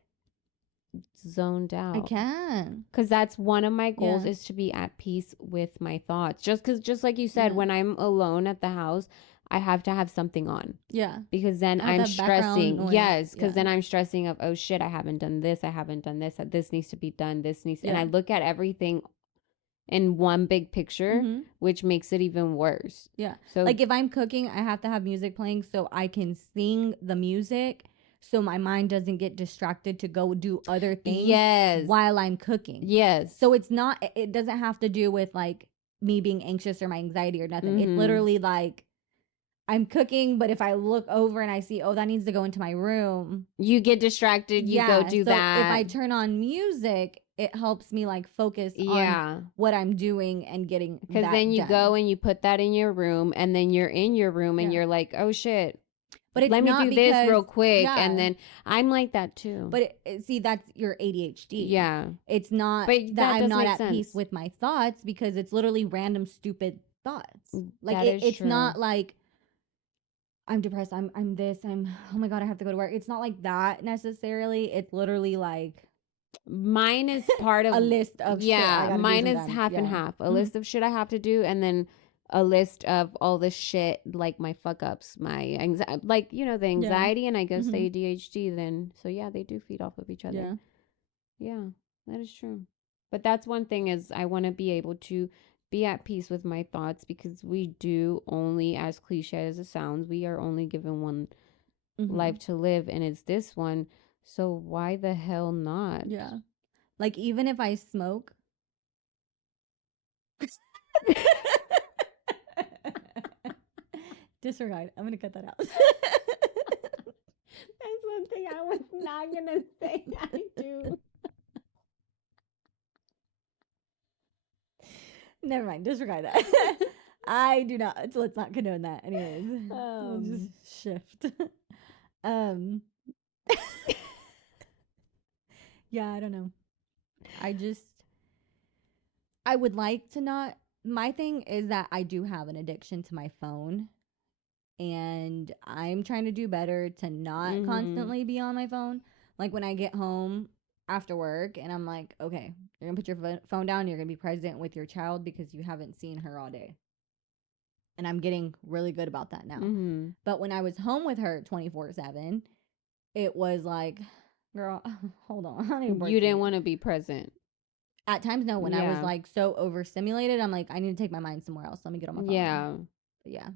zoned I out. can. Because that's one of my goals Yeah. is to be at peace with my thoughts. Just like you said, Yeah. when I'm alone at the house, I have to have something on. Yeah. Because then Have I'm that background stressing. noise. Yes, because Yeah. then I'm stressing of, oh shit, I haven't done this. I haven't done this. This needs to be done. This needs, and Yeah. I look at everything in one big picture, Mm-hmm. which makes it even worse. Yeah. So Like if I'm cooking, I have to have music playing so I can sing the music so my mind doesn't get distracted to go do other things yes, while I'm cooking. yes. So it's not, it doesn't have to do with like me being anxious or my anxiety or nothing. It's literally like I'm cooking, but if I look over and I see, oh, that needs to go into my room. You get distracted, you go do So if I that. turn on music, it helps me like focus on what I'm doing and getting Because that then you done. go and you put that in your room, and then you're in your room and Yeah. you're like, oh shit. But it's Let me not do this because real quick. yeah. And then I'm like that too. But see, that's your ADHD. Yeah. It's not But that that I'm does not make at sense. peace with my thoughts because it's literally random stupid thoughts. Like That is it's true. not like I'm depressed. I'm this. I'm oh my god. I have to go to work. It's not like that necessarily. It's literally like Mine is part of a list of shit I gotta do mine is sometimes. half and Yeah. half. A list of shit I have to do, and then a list of all the shit like my fuck ups, my anxiety, like you know the anxiety, and I guess the ADHD. Then so yeah, they do feed off of each other. Yeah, that is true. But that's one thing is I want to be able to be at peace with my thoughts because we do only, as cliche as it sounds, we are only given one life to live, and it's this one. So why the hell not? Yeah. Like even if I smoke. Disregard. I'm gonna cut that out. That's one thing I was not gonna say. I do. Never mind. Disregard that. I do not. So let's not condone that. Anyways, we'll just shift. um. Yeah, I don't know. I would like to not. My thing is that I do have an addiction to my phone, and I'm trying to do better to not constantly be on my phone. Like when I get home after work and I'm like, okay, you're gonna put your phone down, you're gonna be present with your child because you haven't seen her all day. And I'm getting really good about that now. But when I was home with her 24/7, it was like, girl, hold on. You didn't want to be present. At times, no. When I was like so overstimulated, I'm like, I need to take my mind somewhere else. Let me get on my phone. Yeah. But yeah.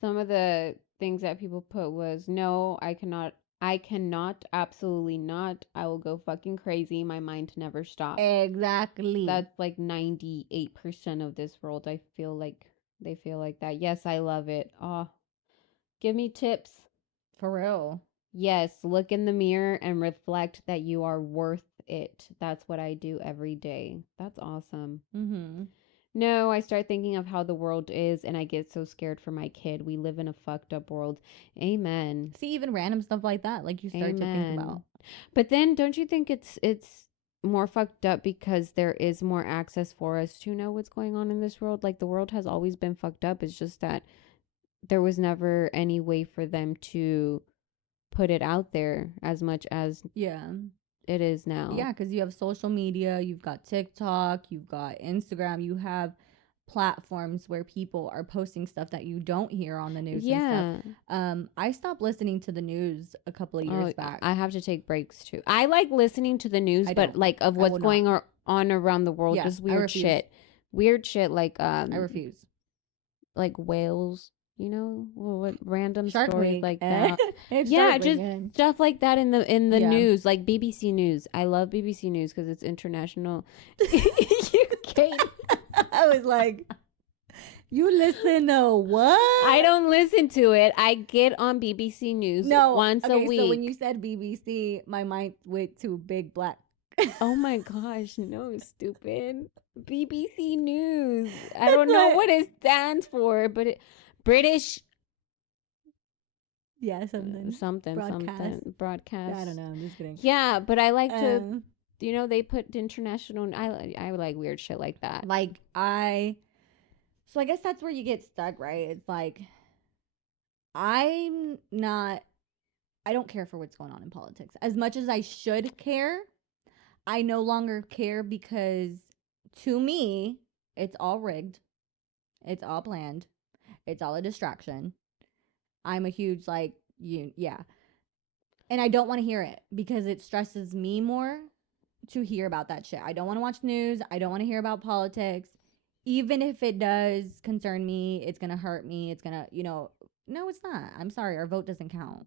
Some of the things that people put was, no, I cannot, absolutely not. I will go fucking crazy. My mind never stops. Exactly. That's like 98% of this world. I feel like they feel like that. Yes, I love it. Oh, give me tips. For real. Yes, look in the mirror and reflect that you are worth it. That's what I do every day. That's awesome. No, I start thinking of how the world is and I get so scared for my kid. We live in a fucked up world. Amen. See, even random stuff like that, like you start to think about. But then don't you think it's more fucked up because there is more access for us to know what's going on in this world? Like the world has always been fucked up. It's just that there was never any way for them to put it out there as much as it is now. Yeah, because you have social media, you've got TikTok, you've got Instagram, you have platforms where people are posting stuff that you don't hear on the news and stuff. Yeah. I stopped listening to the news a couple of Oh, years back. I have to take breaks too. I like listening to the news, I but don't. like of I what's will not. going on around the world, Yeah, just I weird refuse. shit. Weird shit I refuse. like whales, you know, what random Shark stories Week. like that. It's Yeah, Shark Week. just stuff like that in the Yeah. news, like BBC News. I love BBC News because it's international. You Kate. I was like, you listen to what? I don't listen to it. I get on BBC News No. once a Okay, so when you week. said BBC, my mind went to Big Black. Oh my gosh, no, stupid. BBC News. I That's don't know what. what it stands for, but British Yeah, something. Broadcast. something I don't broadcast. know. I'm just kidding. Yeah, but I like to, Um, they put international. I like weird shit like that. like I. So I guess that's where you get stuck, right? It's like I'm not. I don't care for what's going on in politics as much as I should care. I no longer care because to me, it's all rigged. It's all planned. It's all a distraction. I'm a huge like you yeah. And I don't want to hear it because it stresses me more to hear about that shit. I don't want to watch news. I don't want to hear about politics. Even if it does concern me, it's going to hurt me. It's going to, no, it's not. I'm sorry. Our vote doesn't count.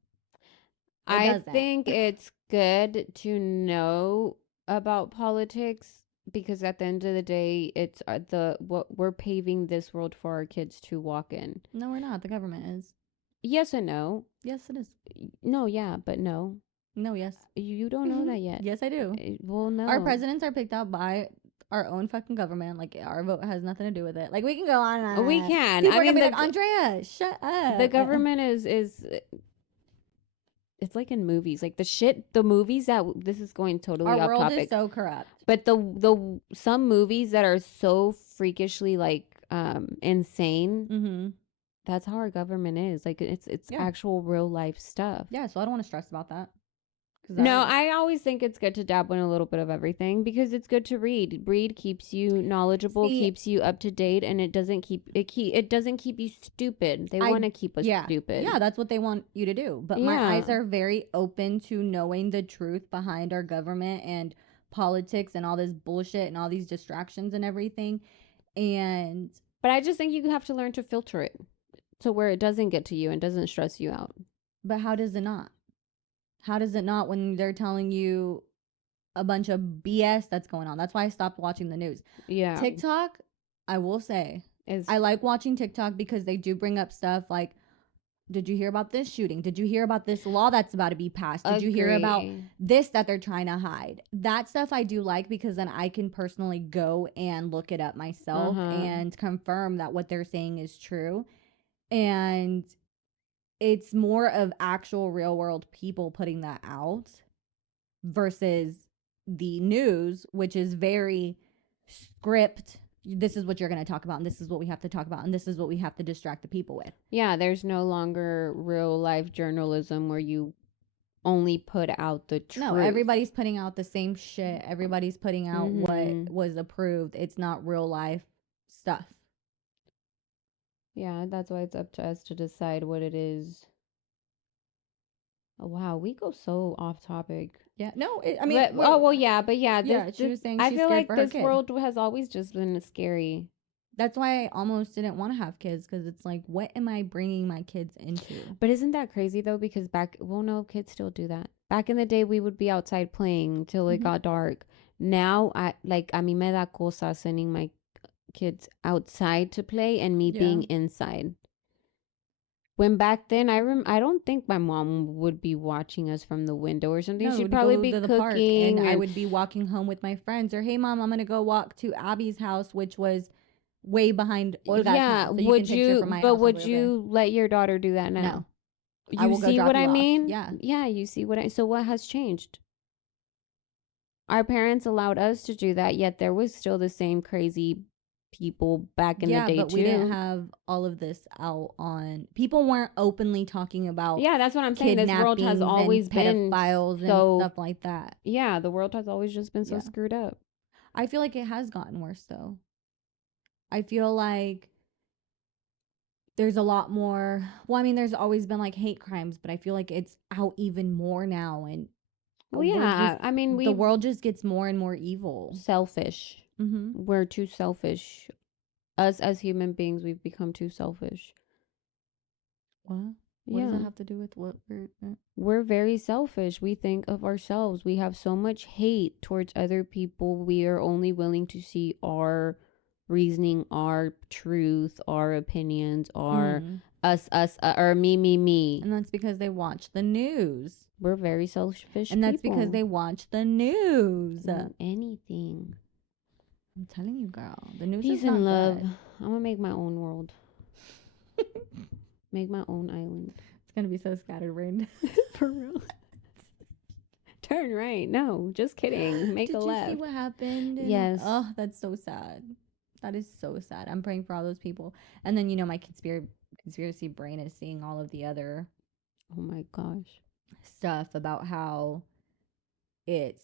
It I doesn't. think it's good to know about politics because at the end of the day, it's the what we're paving this world for our kids to walk in. No, we're not. The government is. Yes and no. Yes, it is. No, yeah, but no. No, yes. You don't know that yet. Yes, I do. Well, no. Our presidents are picked out by our own fucking government. Like, our vote has nothing to do with it. Like, we can go on and on. We can. People I are mean, going to be like, Andrea, shut up. the government is it's like in movies, like the movies that this is going totally Our off world topic, is so corrupt. but the some movies that are so freakishly like insane. Mm-hmm. That's how our government is. Like it's actual real life stuff. Yeah, so I don't want to stress about that. No, I always think it's good to dabble in a little bit of everything because it's good to read. Read keeps you knowledgeable, keeps you up to date, and it doesn't keep you stupid. They want to keep us stupid. Yeah, that's what they want you to do. But my eyes are very open to knowing the truth behind our government and politics and all this bullshit and all these distractions and everything. But I just think you have to learn to filter it to where it doesn't get to you and doesn't stress you out. But how does it not? How does it not when they're telling you a bunch of BS that's going on? That's why I stopped watching the news. Yeah. TikTok, I will say, I like watching TikTok because they do bring up stuff like, did you hear about this shooting? Did you hear about this law that's about to be passed? Did you hear about this that they're trying to hide? That stuff I do like because then I can personally go and look it up myself and confirm that what they're saying is true. And it's more of actual real world people putting that out versus the news, which is very script. This is what you're going to talk about, and this is what we have to talk about, and this is what we have to distract the people with. Yeah, there's no longer real life journalism where you only put out the truth. No, everybody's putting out the same shit. Everybody's putting out what was approved. It's not real life stuff. Yeah, that's why it's up to us to decide what it is. Oh, wow, we go so off topic. Yeah, no, I mean, she was saying I feel like this world has always just been scary. That's why I almost didn't want to have kids because it's like, what am I bringing my kids into? But isn't that crazy though? Because no, kids still do that. Back in the day, we would be outside playing till it got dark. Now, a mí me da cosa sending my kids outside to play and me being inside. When back then, I don't think my mom would be watching us from the window or something. No, she'd probably be to the cooking, park and I would be walking home with my friends. Or, hey, mom, I'm gonna go walk to Abby's house, which was way behind Olga's house. So would you let your daughter do that now? No. You see what I mean? Yeah. Yeah, you see so what has changed? Our parents allowed us to do that, yet there was still the same crazy people back in the Yeah, day but we didn't too. have all of this out on. People weren't openly talking about Yeah, that's what I'm saying. This world has kidnappings and always been pedophiles and so, stuff like that. yeah, the world has always just been so Yeah. screwed up. I feel like it has gotten worse though. I feel like there's a lot more. Well, I mean, there's always been like hate crimes, but I feel like it's out even more now, and Well, we're just yeah, I mean, the world just gets more and more evil. selfish. Mm-hmm. We're too selfish. Us as human beings, we've become too selfish. What? What does that Yeah. have to do with what we're? We're very selfish. We think of ourselves. We have so much hate towards other people. We are only willing to see our reasoning, our truth, our opinions, our Mm. us, or me. And that's because they watch the news. We're very selfish And that's because people. they watch the news. Anything. I'm telling you, girl, the news is Peace not and love. good. I'm gonna make my own world. Make my own island. It's gonna be so scatterbrained. For real. Turn right. No, just kidding. Make a Did you see left. what happened? Yes. Oh, that's so sad. That is so sad. I'm praying for all those people. And then, you know, my conspiracy brain is seeing all of the other Oh my gosh. stuff about how it's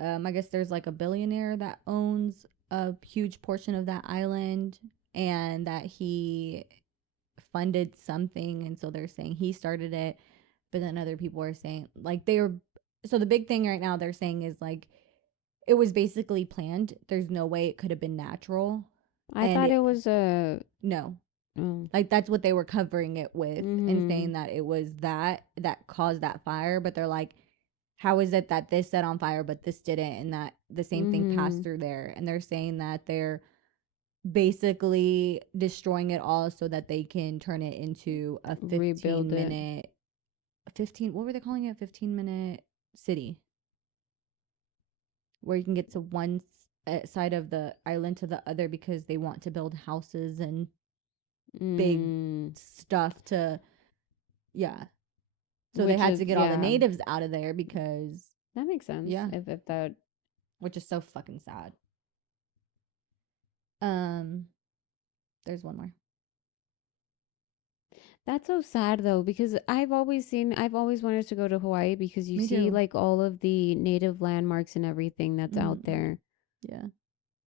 I guess there's like a billionaire that owns a huge portion of that island, and that he funded something, and so they're saying he started it, but then other people are saying like they were. So the big thing right now they're saying is like it was basically planned. There's no way it could have been natural. I And thought it it was a. no. Oh. Like that's what they were covering it with, and Mm-hmm. saying that it was that caused that fire, but they're like, how is it that this set on fire but this didn't, and that the same thing Mm-hmm. passed through there? And they're saying that they're basically destroying it all so that they can turn it into a Rebuild 15 it. minute 15 what were they calling it, 15-minute city, where you can get to one side of the island to the other, because they want to build houses and big Mm. stuff to, yeah. So they Which had is, to get all the yeah. natives out of there because, That makes sense. yeah, If that. which is so fucking sad. Um, there's one more. That's so sad though, because I've always wanted to go to Hawaii because you Me see too. like all of the native landmarks and everything that's out Mm-hmm. there. Yeah.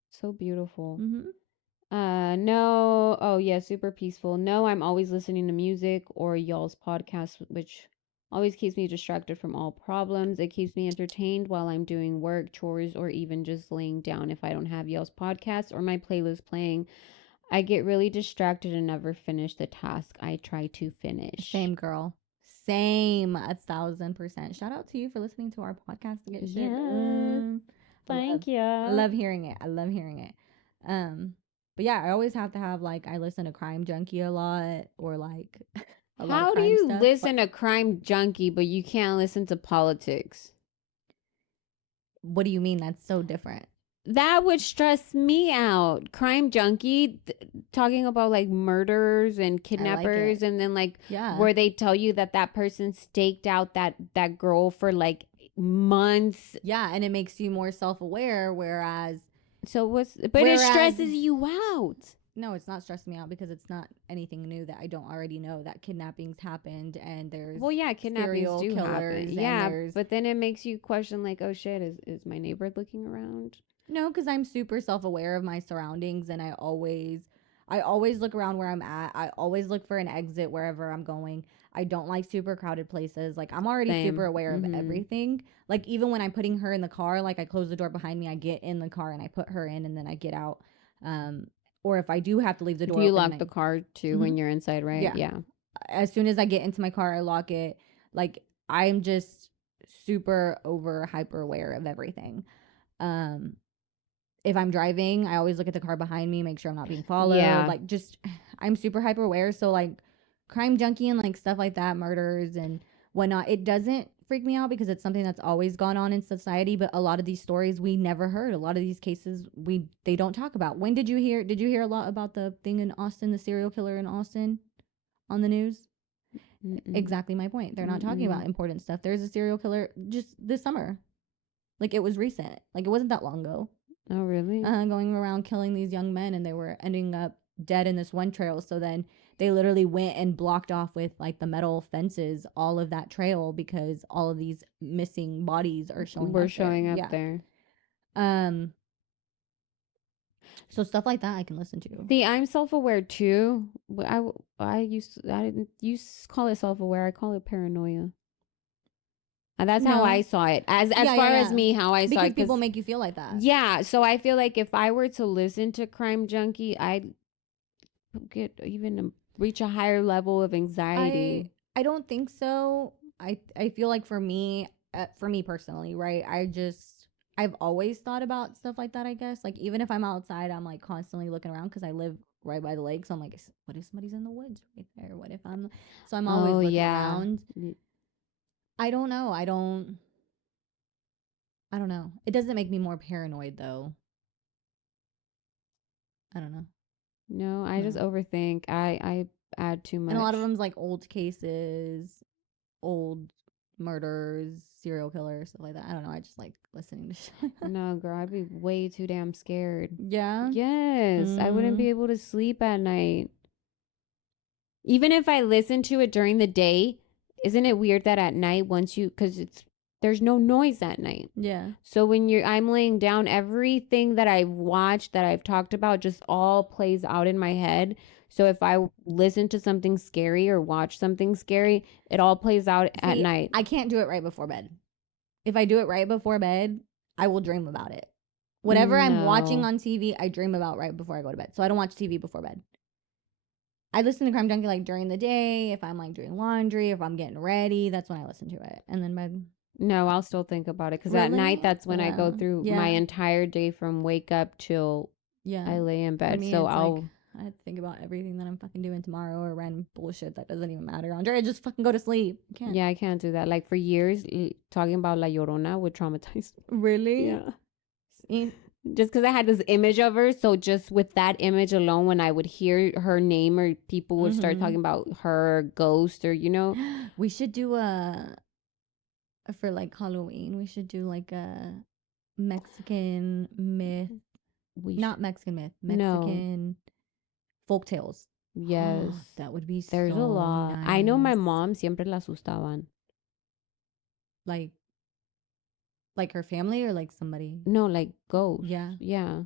So beautiful. Mm-hmm. No. Oh, yeah, super peaceful. No, I'm always listening to music or y'all's podcast, which always keeps me distracted from all problems. It keeps me entertained while I'm doing work, chores, or even just laying down if I don't have y'all's podcast or my playlist playing. I get really distracted and never finish the task I try to finish. Same, girl. Same, 1,000%. Shout out to you for listening to our podcast to get shit Yes. done. I love, Thank I you. love hearing it. I love hearing it. Um, but yeah, I always have to have like I listen to Crime Junkie a lot, or like a lot of How do crime you stuff. listen to Crime Junkie, but you can't listen to politics? What do you mean? That's so different. That would stress me out. Crime Junkie, talking about like murders and I like kidnappers, it. and then like Yeah. where they tell you that that person staked out that girl for like months. Yeah, and it makes you more self-aware, So what's, but it whereas stresses you out. no, it's not stressing me out because it's not anything new that I don't already know, that kidnappings happened and there's Well, yeah, kidnappings serial do happen. killers and Yeah, there's but then it makes you question like, oh shit, is my neighbor looking around? no, because I'm super self-aware of my surroundings, and I always look around where I'm at. I always look for an exit wherever I'm going. I don't like super crowded places. Like I'm already super Same. aware of Mhm. everything. Like even when I'm putting her in the car, like I close the door behind me, I get in the car and I put her in and then I get out. Um or if I do have to leave the Do door you open and lock I the car too mhm, when you're inside, right? yeah. Yeah. As soon as I get into my car, I lock it. Like I'm just super over hyper aware of everything. Um if I'm driving, I always look at the car behind me, make sure I'm not being followed. Yeah. Like just I'm super hyper aware. So like crime junkie and like stuff like that, murders and whatnot, it doesn't freak me out because it's something that's always gone on in society. But a lot of these stories we never heard. A lot of these cases they don't talk about. When did you hear a lot about the thing in Austin, the serial killer in Austin on the news? Mm-mm. Exactly my point. They're not talking Mm-mm. about important stuff. There's a serial killer just this summer. Like it was recent. Like it wasn't that long ago. Oh, really? Going around killing these young men, and they were ending up dead in this one trail. So then they literally went and blocked off with like the metal fences all of that trail because all of these missing bodies are showing We're up there. showing up Yeah. there. Um. So stuff like that I can listen to. See, I'm self-aware too. I didn't used to call it self-aware. I call it paranoia. And that's how I No. saw it. As Yeah, yeah, far as yeah. me, how I saw Because it. people Because make you feel like that. yeah, so I feel like if I were to listen to Crime Junkie, I'd get even reach a higher level of I anxiety. I don't think so. I feel like for me personally, right? I've always thought about stuff like that, I guess. Like even if I'm outside, I'm like constantly looking around cuz I live right by the lake, so I'm like what if somebody's in the woods right there? What if I'm So I'm always Oh looking yeah. around. I don't know. I don't know. It doesn't make me more paranoid though. I don't know. No, I just No. overthink. I add too And a lot of much. them's like old cases, old murders, serial killers, stuff like that. I don't know. I just like listening to shit like that. No, girl, I'd be way too damn scared. Yeah. Yes, I wouldn't Mm. be able to sleep at night. Even if I listen to it during the day, isn't it weird that at night once you cuz it's there's no noise at night. Yeah. So when I'm laying down, everything that I've watched, that I've talked about, just all plays out in my head. So if I listen to something scary or watch something scary, it all plays out at See, night. I can't do it right before bed. If I do it right before bed, I will dream about it. Whatever I'm watching No. on TV, I dream about right before I go to bed. So I don't watch TV before bed. I listen to Crime Junkie like during the day, if I'm like doing laundry, if I'm getting ready, that's when I listen to it. And then bed. No, I'll still think about it because at night, Really? that's when I go Yeah. through my Yeah. entire day from wake up till Yeah. I lay in For bed. me, So it's like I'll, I have to think about everything that I'm fucking doing tomorrow or random bullshit that doesn't even matter. Andre, just fucking go to sleep. You can't. yeah, I can't do that. Like for years, talking about La Llorona would traumatize me. Really? Yeah. See? Just because I had this image of her. So just with that image alone, when I would hear her name or people would start talking about her ghost or, We should do for like Halloween, we should do like a Mexican myth. we Not Mexican myth, no. Mexican folk tales. Yes. That would be There's a so lot. I know my nice. mom siempre la asustaban. Like her family or like somebody. No, like ghosts. Yeah. Yeah.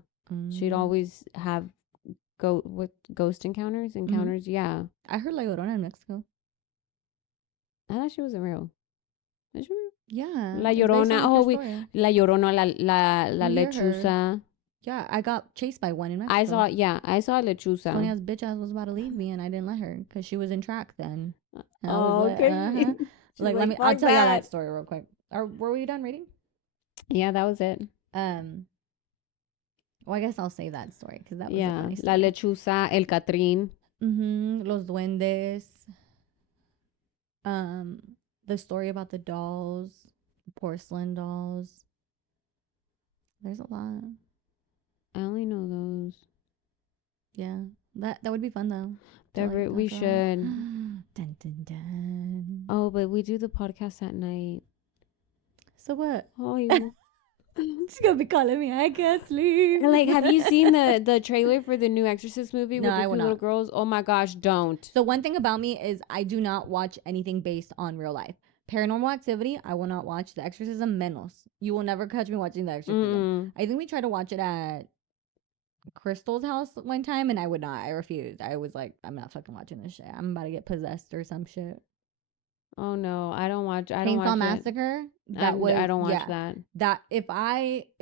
She'd Mm. always have with ghost encounters. Yeah. I heard La Llorona in Mexico. I thought she wasn't real. Is she real? Yeah, La it's based on Llorona. a true Oh, story. La Llorona, la We hear her. lechuza. Yeah, I got chased by one in I Mexico. saw, yeah, I saw lechuza. Sonia's bitch ass was about to leave me, and I didn't let her because she was in track then. And I was Oh, like, okay. She's like let like, me. I'll fuck tell y'all that. that story real quick. Or were we done reading? Yeah, that was it. Um. Well, I guess I'll save that story because that was a Yeah, funny la story. lechuza, el catrín. Los duendes. Um, the story about the dolls, the porcelain dolls. There's a lot. I only know those. Yeah, that would be fun though. We should. Dun dun dun. Oh, but we do the podcast at night. So what? Oh, you. She's gonna be calling me. I can't sleep. Like, have you seen the trailer for the new Exorcist movie No, with the I will cute little not. girls? Oh my gosh, don't. So one thing about me is I do not watch anything based on real life. Paranormal Activity, I will not watch. The Exorcism, menos. You will never catch me watching The Exorcism. I think we tried to watch it at Crystal's house one time, and I would not. I refused. I was like, I'm not fucking watching this shit. I'm about to get possessed or some shit. Oh no, I don't watch. I don't Chainsaw watch it. Massacre. That was I don't watch yeah. that. That if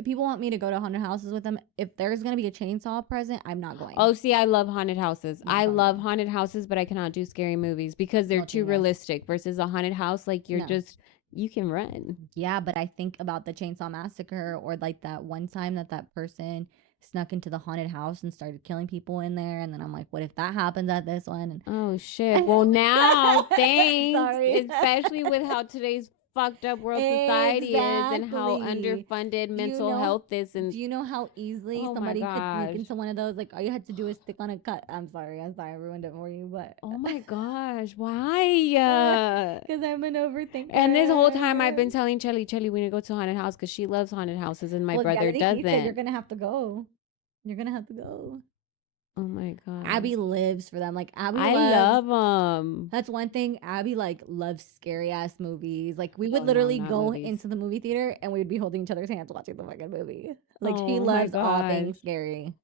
people want me to go to haunted houses with them, if there's gonna be a chainsaw present, I'm not going. Oh, see, I love haunted houses. Not I going. love haunted houses, but I cannot do scary movies because they're No too chingas. realistic. Versus a haunted house, like you're No. just you can run. Yeah, but I think about the Chainsaw Massacre or like that one time that person snuck into the haunted house and started killing people in there, and then I'm like, what if that happens at this one? And Oh shit. Well, now thanks. Sorry. Especially with how today's fucked up world society is and how Exactly. underfunded Do you mental know? health is. And Do you know how easily oh my somebody could sneak gosh. into one of those? Like all you had to do is stick on a cut. I'm sorry, I ruined it for you, but Oh my gosh. Why? because I'm an And this whole time I've been overthinker. telling Chelly, we need to go to a haunted house because she loves haunted houses and my Well, ya brother le dijiste, you're doesn't. gonna have to go. You're gonna have to go. Oh my Abby gosh. lives for them. Like Abby I loves. love them. That's one thing. Abby like loves scary ass movies. Like we would Oh no, literally not go movies. into the movie theater and we would be holding each other's hands watching the fucking movie. Like she Oh my loves all gosh. things scary.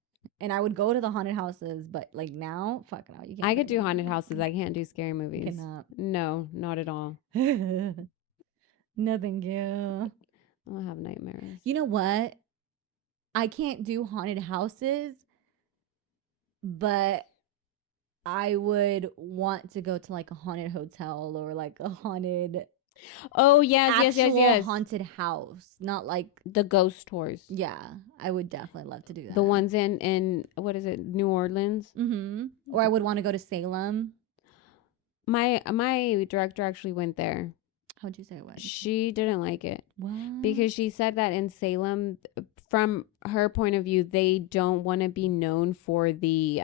And I would go to the haunted houses, but like now, fuck no, you can't I could bring do me. haunted houses. I can't do scary You movies. cannot. No, not at all. No, thank you. I'll have nightmares. You know what? I can't do haunted houses, but I would want to go to like a haunted hotel or like a haunted Oh yes, actual yes. haunted house, not like The ghost tours. yeah. I would definitely love to do The that. ones in what is it, New Orleans? Or I would want to go to Salem. My director actually went there. How'd you say it was? She didn't like it What? because she said that in Salem, from her point of view, they don't want to be known for the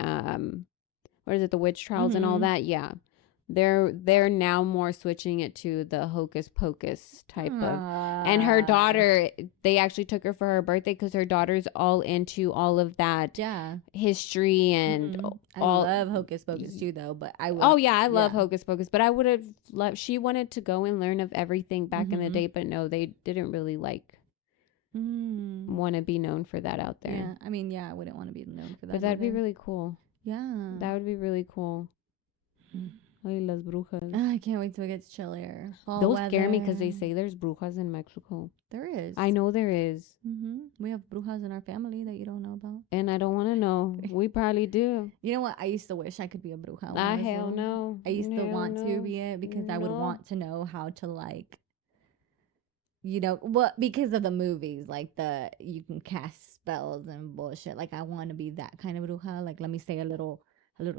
what is it, the witch trials and all that. Yeah, they're now more switching it to the hocus pocus type of. And her daughter, they actually took her for her birthday because her daughter's all into all of that Yeah. history and I all. love Hocus Pocus too, though. But I would. Oh yeah, I love Hocus Pocus, but I would have loved. She wanted to go and learn of everything back in the day, but no, they didn't really like want to be known for that out there. Yeah, I mean, yeah, I wouldn't want to be known for that. But that'd be either. really cool. Yeah. That would be really cool. Ay, las brujas. I can't wait till it gets chillier. Fall Those weather. scare me because they say there's brujas in Mexico. There is. I know there is. We have brujas in our family that you don't know about. And I don't want to know. We probably do. You know what? I used to wish I could be a bruja. When Ah, I was hell little. no. I used to Hell want to no. be it because I would No. want to know how to like, you know, what because of the movies, like the you can cast spells and bullshit. Like I want to be that kind of bruja. Like let me say a little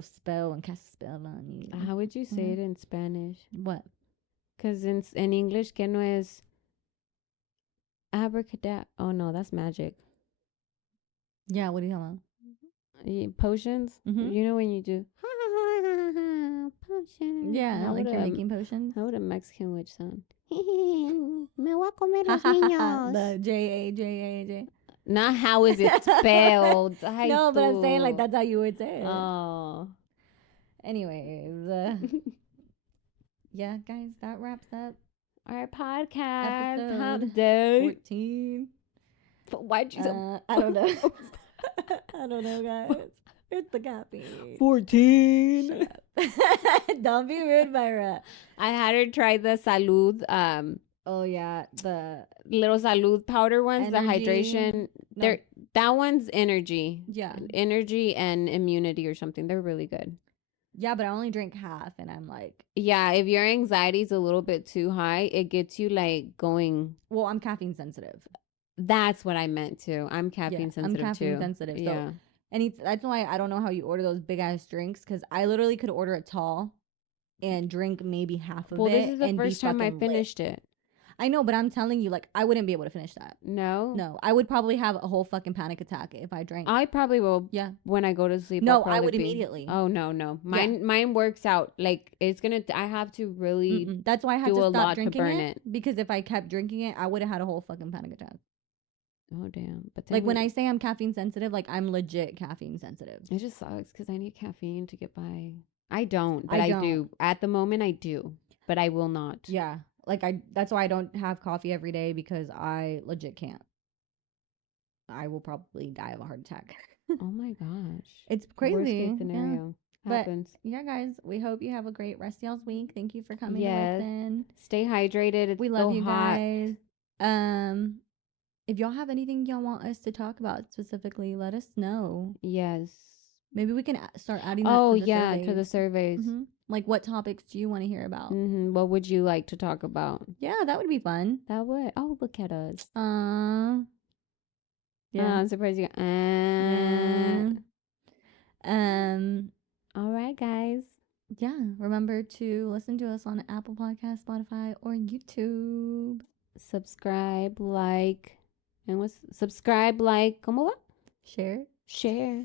spell and cast a spell on you. How would you say it in Spanish? What? Because in English, que no es abracadabra. Oh no, that's magic. Yeah, what are you talking about? Potions. You know when you do potions. Yeah, like you're making potions. How would a Mexican witch sound? Me voy a comer los niños. The J. Not how is it spelled. No, but I'm saying like that's how you would say it. Oh. Anyways, yeah, guys, that wraps up our podcast. episode Hump day 14. Why'd you say? I don't know. I don't know, guys. It's the caffeine. 14. Don't be rude, Myra. I had her try the salud. Oh yeah, the little salud powder ones. energy. The hydration. No. That one's energy. Yeah. Energy and immunity or something. They're really good. Yeah, but I only drink half, and I'm like. Yeah, if your anxiety's a little bit too high, it gets you like going. Well, I'm caffeine sensitive. That's what I meant too. I'm caffeine sensitive too. I'm caffeine sensitive. So, yeah. And that's why I don't know how you order those big ass drinks because I literally could order it tall and drink maybe half of it. Well, this is the and first time I finished lit. it. I know, but I'm telling you, like, I wouldn't be able to finish that. No, I would probably have a whole fucking panic attack if I drank. I probably will. Yeah. When I go to sleep. No, I would immediately. Oh no, mine works out. Like it's gonna. I have to really. That's why I had to stop drinking to burn it. because if I kept drinking it, I would have had a whole fucking panic attack. Oh damn! But like when I say I'm caffeine sensitive, like I'm legit caffeine sensitive. It just sucks because I need caffeine to get by. I don't, but I do. At the moment, I do, but I will not. Yeah. Like that's why I don't have coffee every day because I legit can't. I will probably die of a heart attack. Oh my gosh. It's crazy. Worst case scenario. Happens. But yeah, guys, we hope you have a great rest of y'all's week. Thank you for coming to listen. Stay hydrated. It's we love so you hot. guys. If y'all have anything y'all want us to talk about specifically, let us know. Yes. Maybe we can start adding that to the surveys. To the surveys. Like, what topics do you want to hear about? What would you like to talk about? Yeah, that would be fun. That would. Oh, look at us. Yeah. I'm surprised you. Yeah. All right, guys. Yeah, remember to listen to us on Apple Podcast, Spotify, or YouTube. Subscribe, like, and what's subscribe, like, ¿cómo va? Share. Share.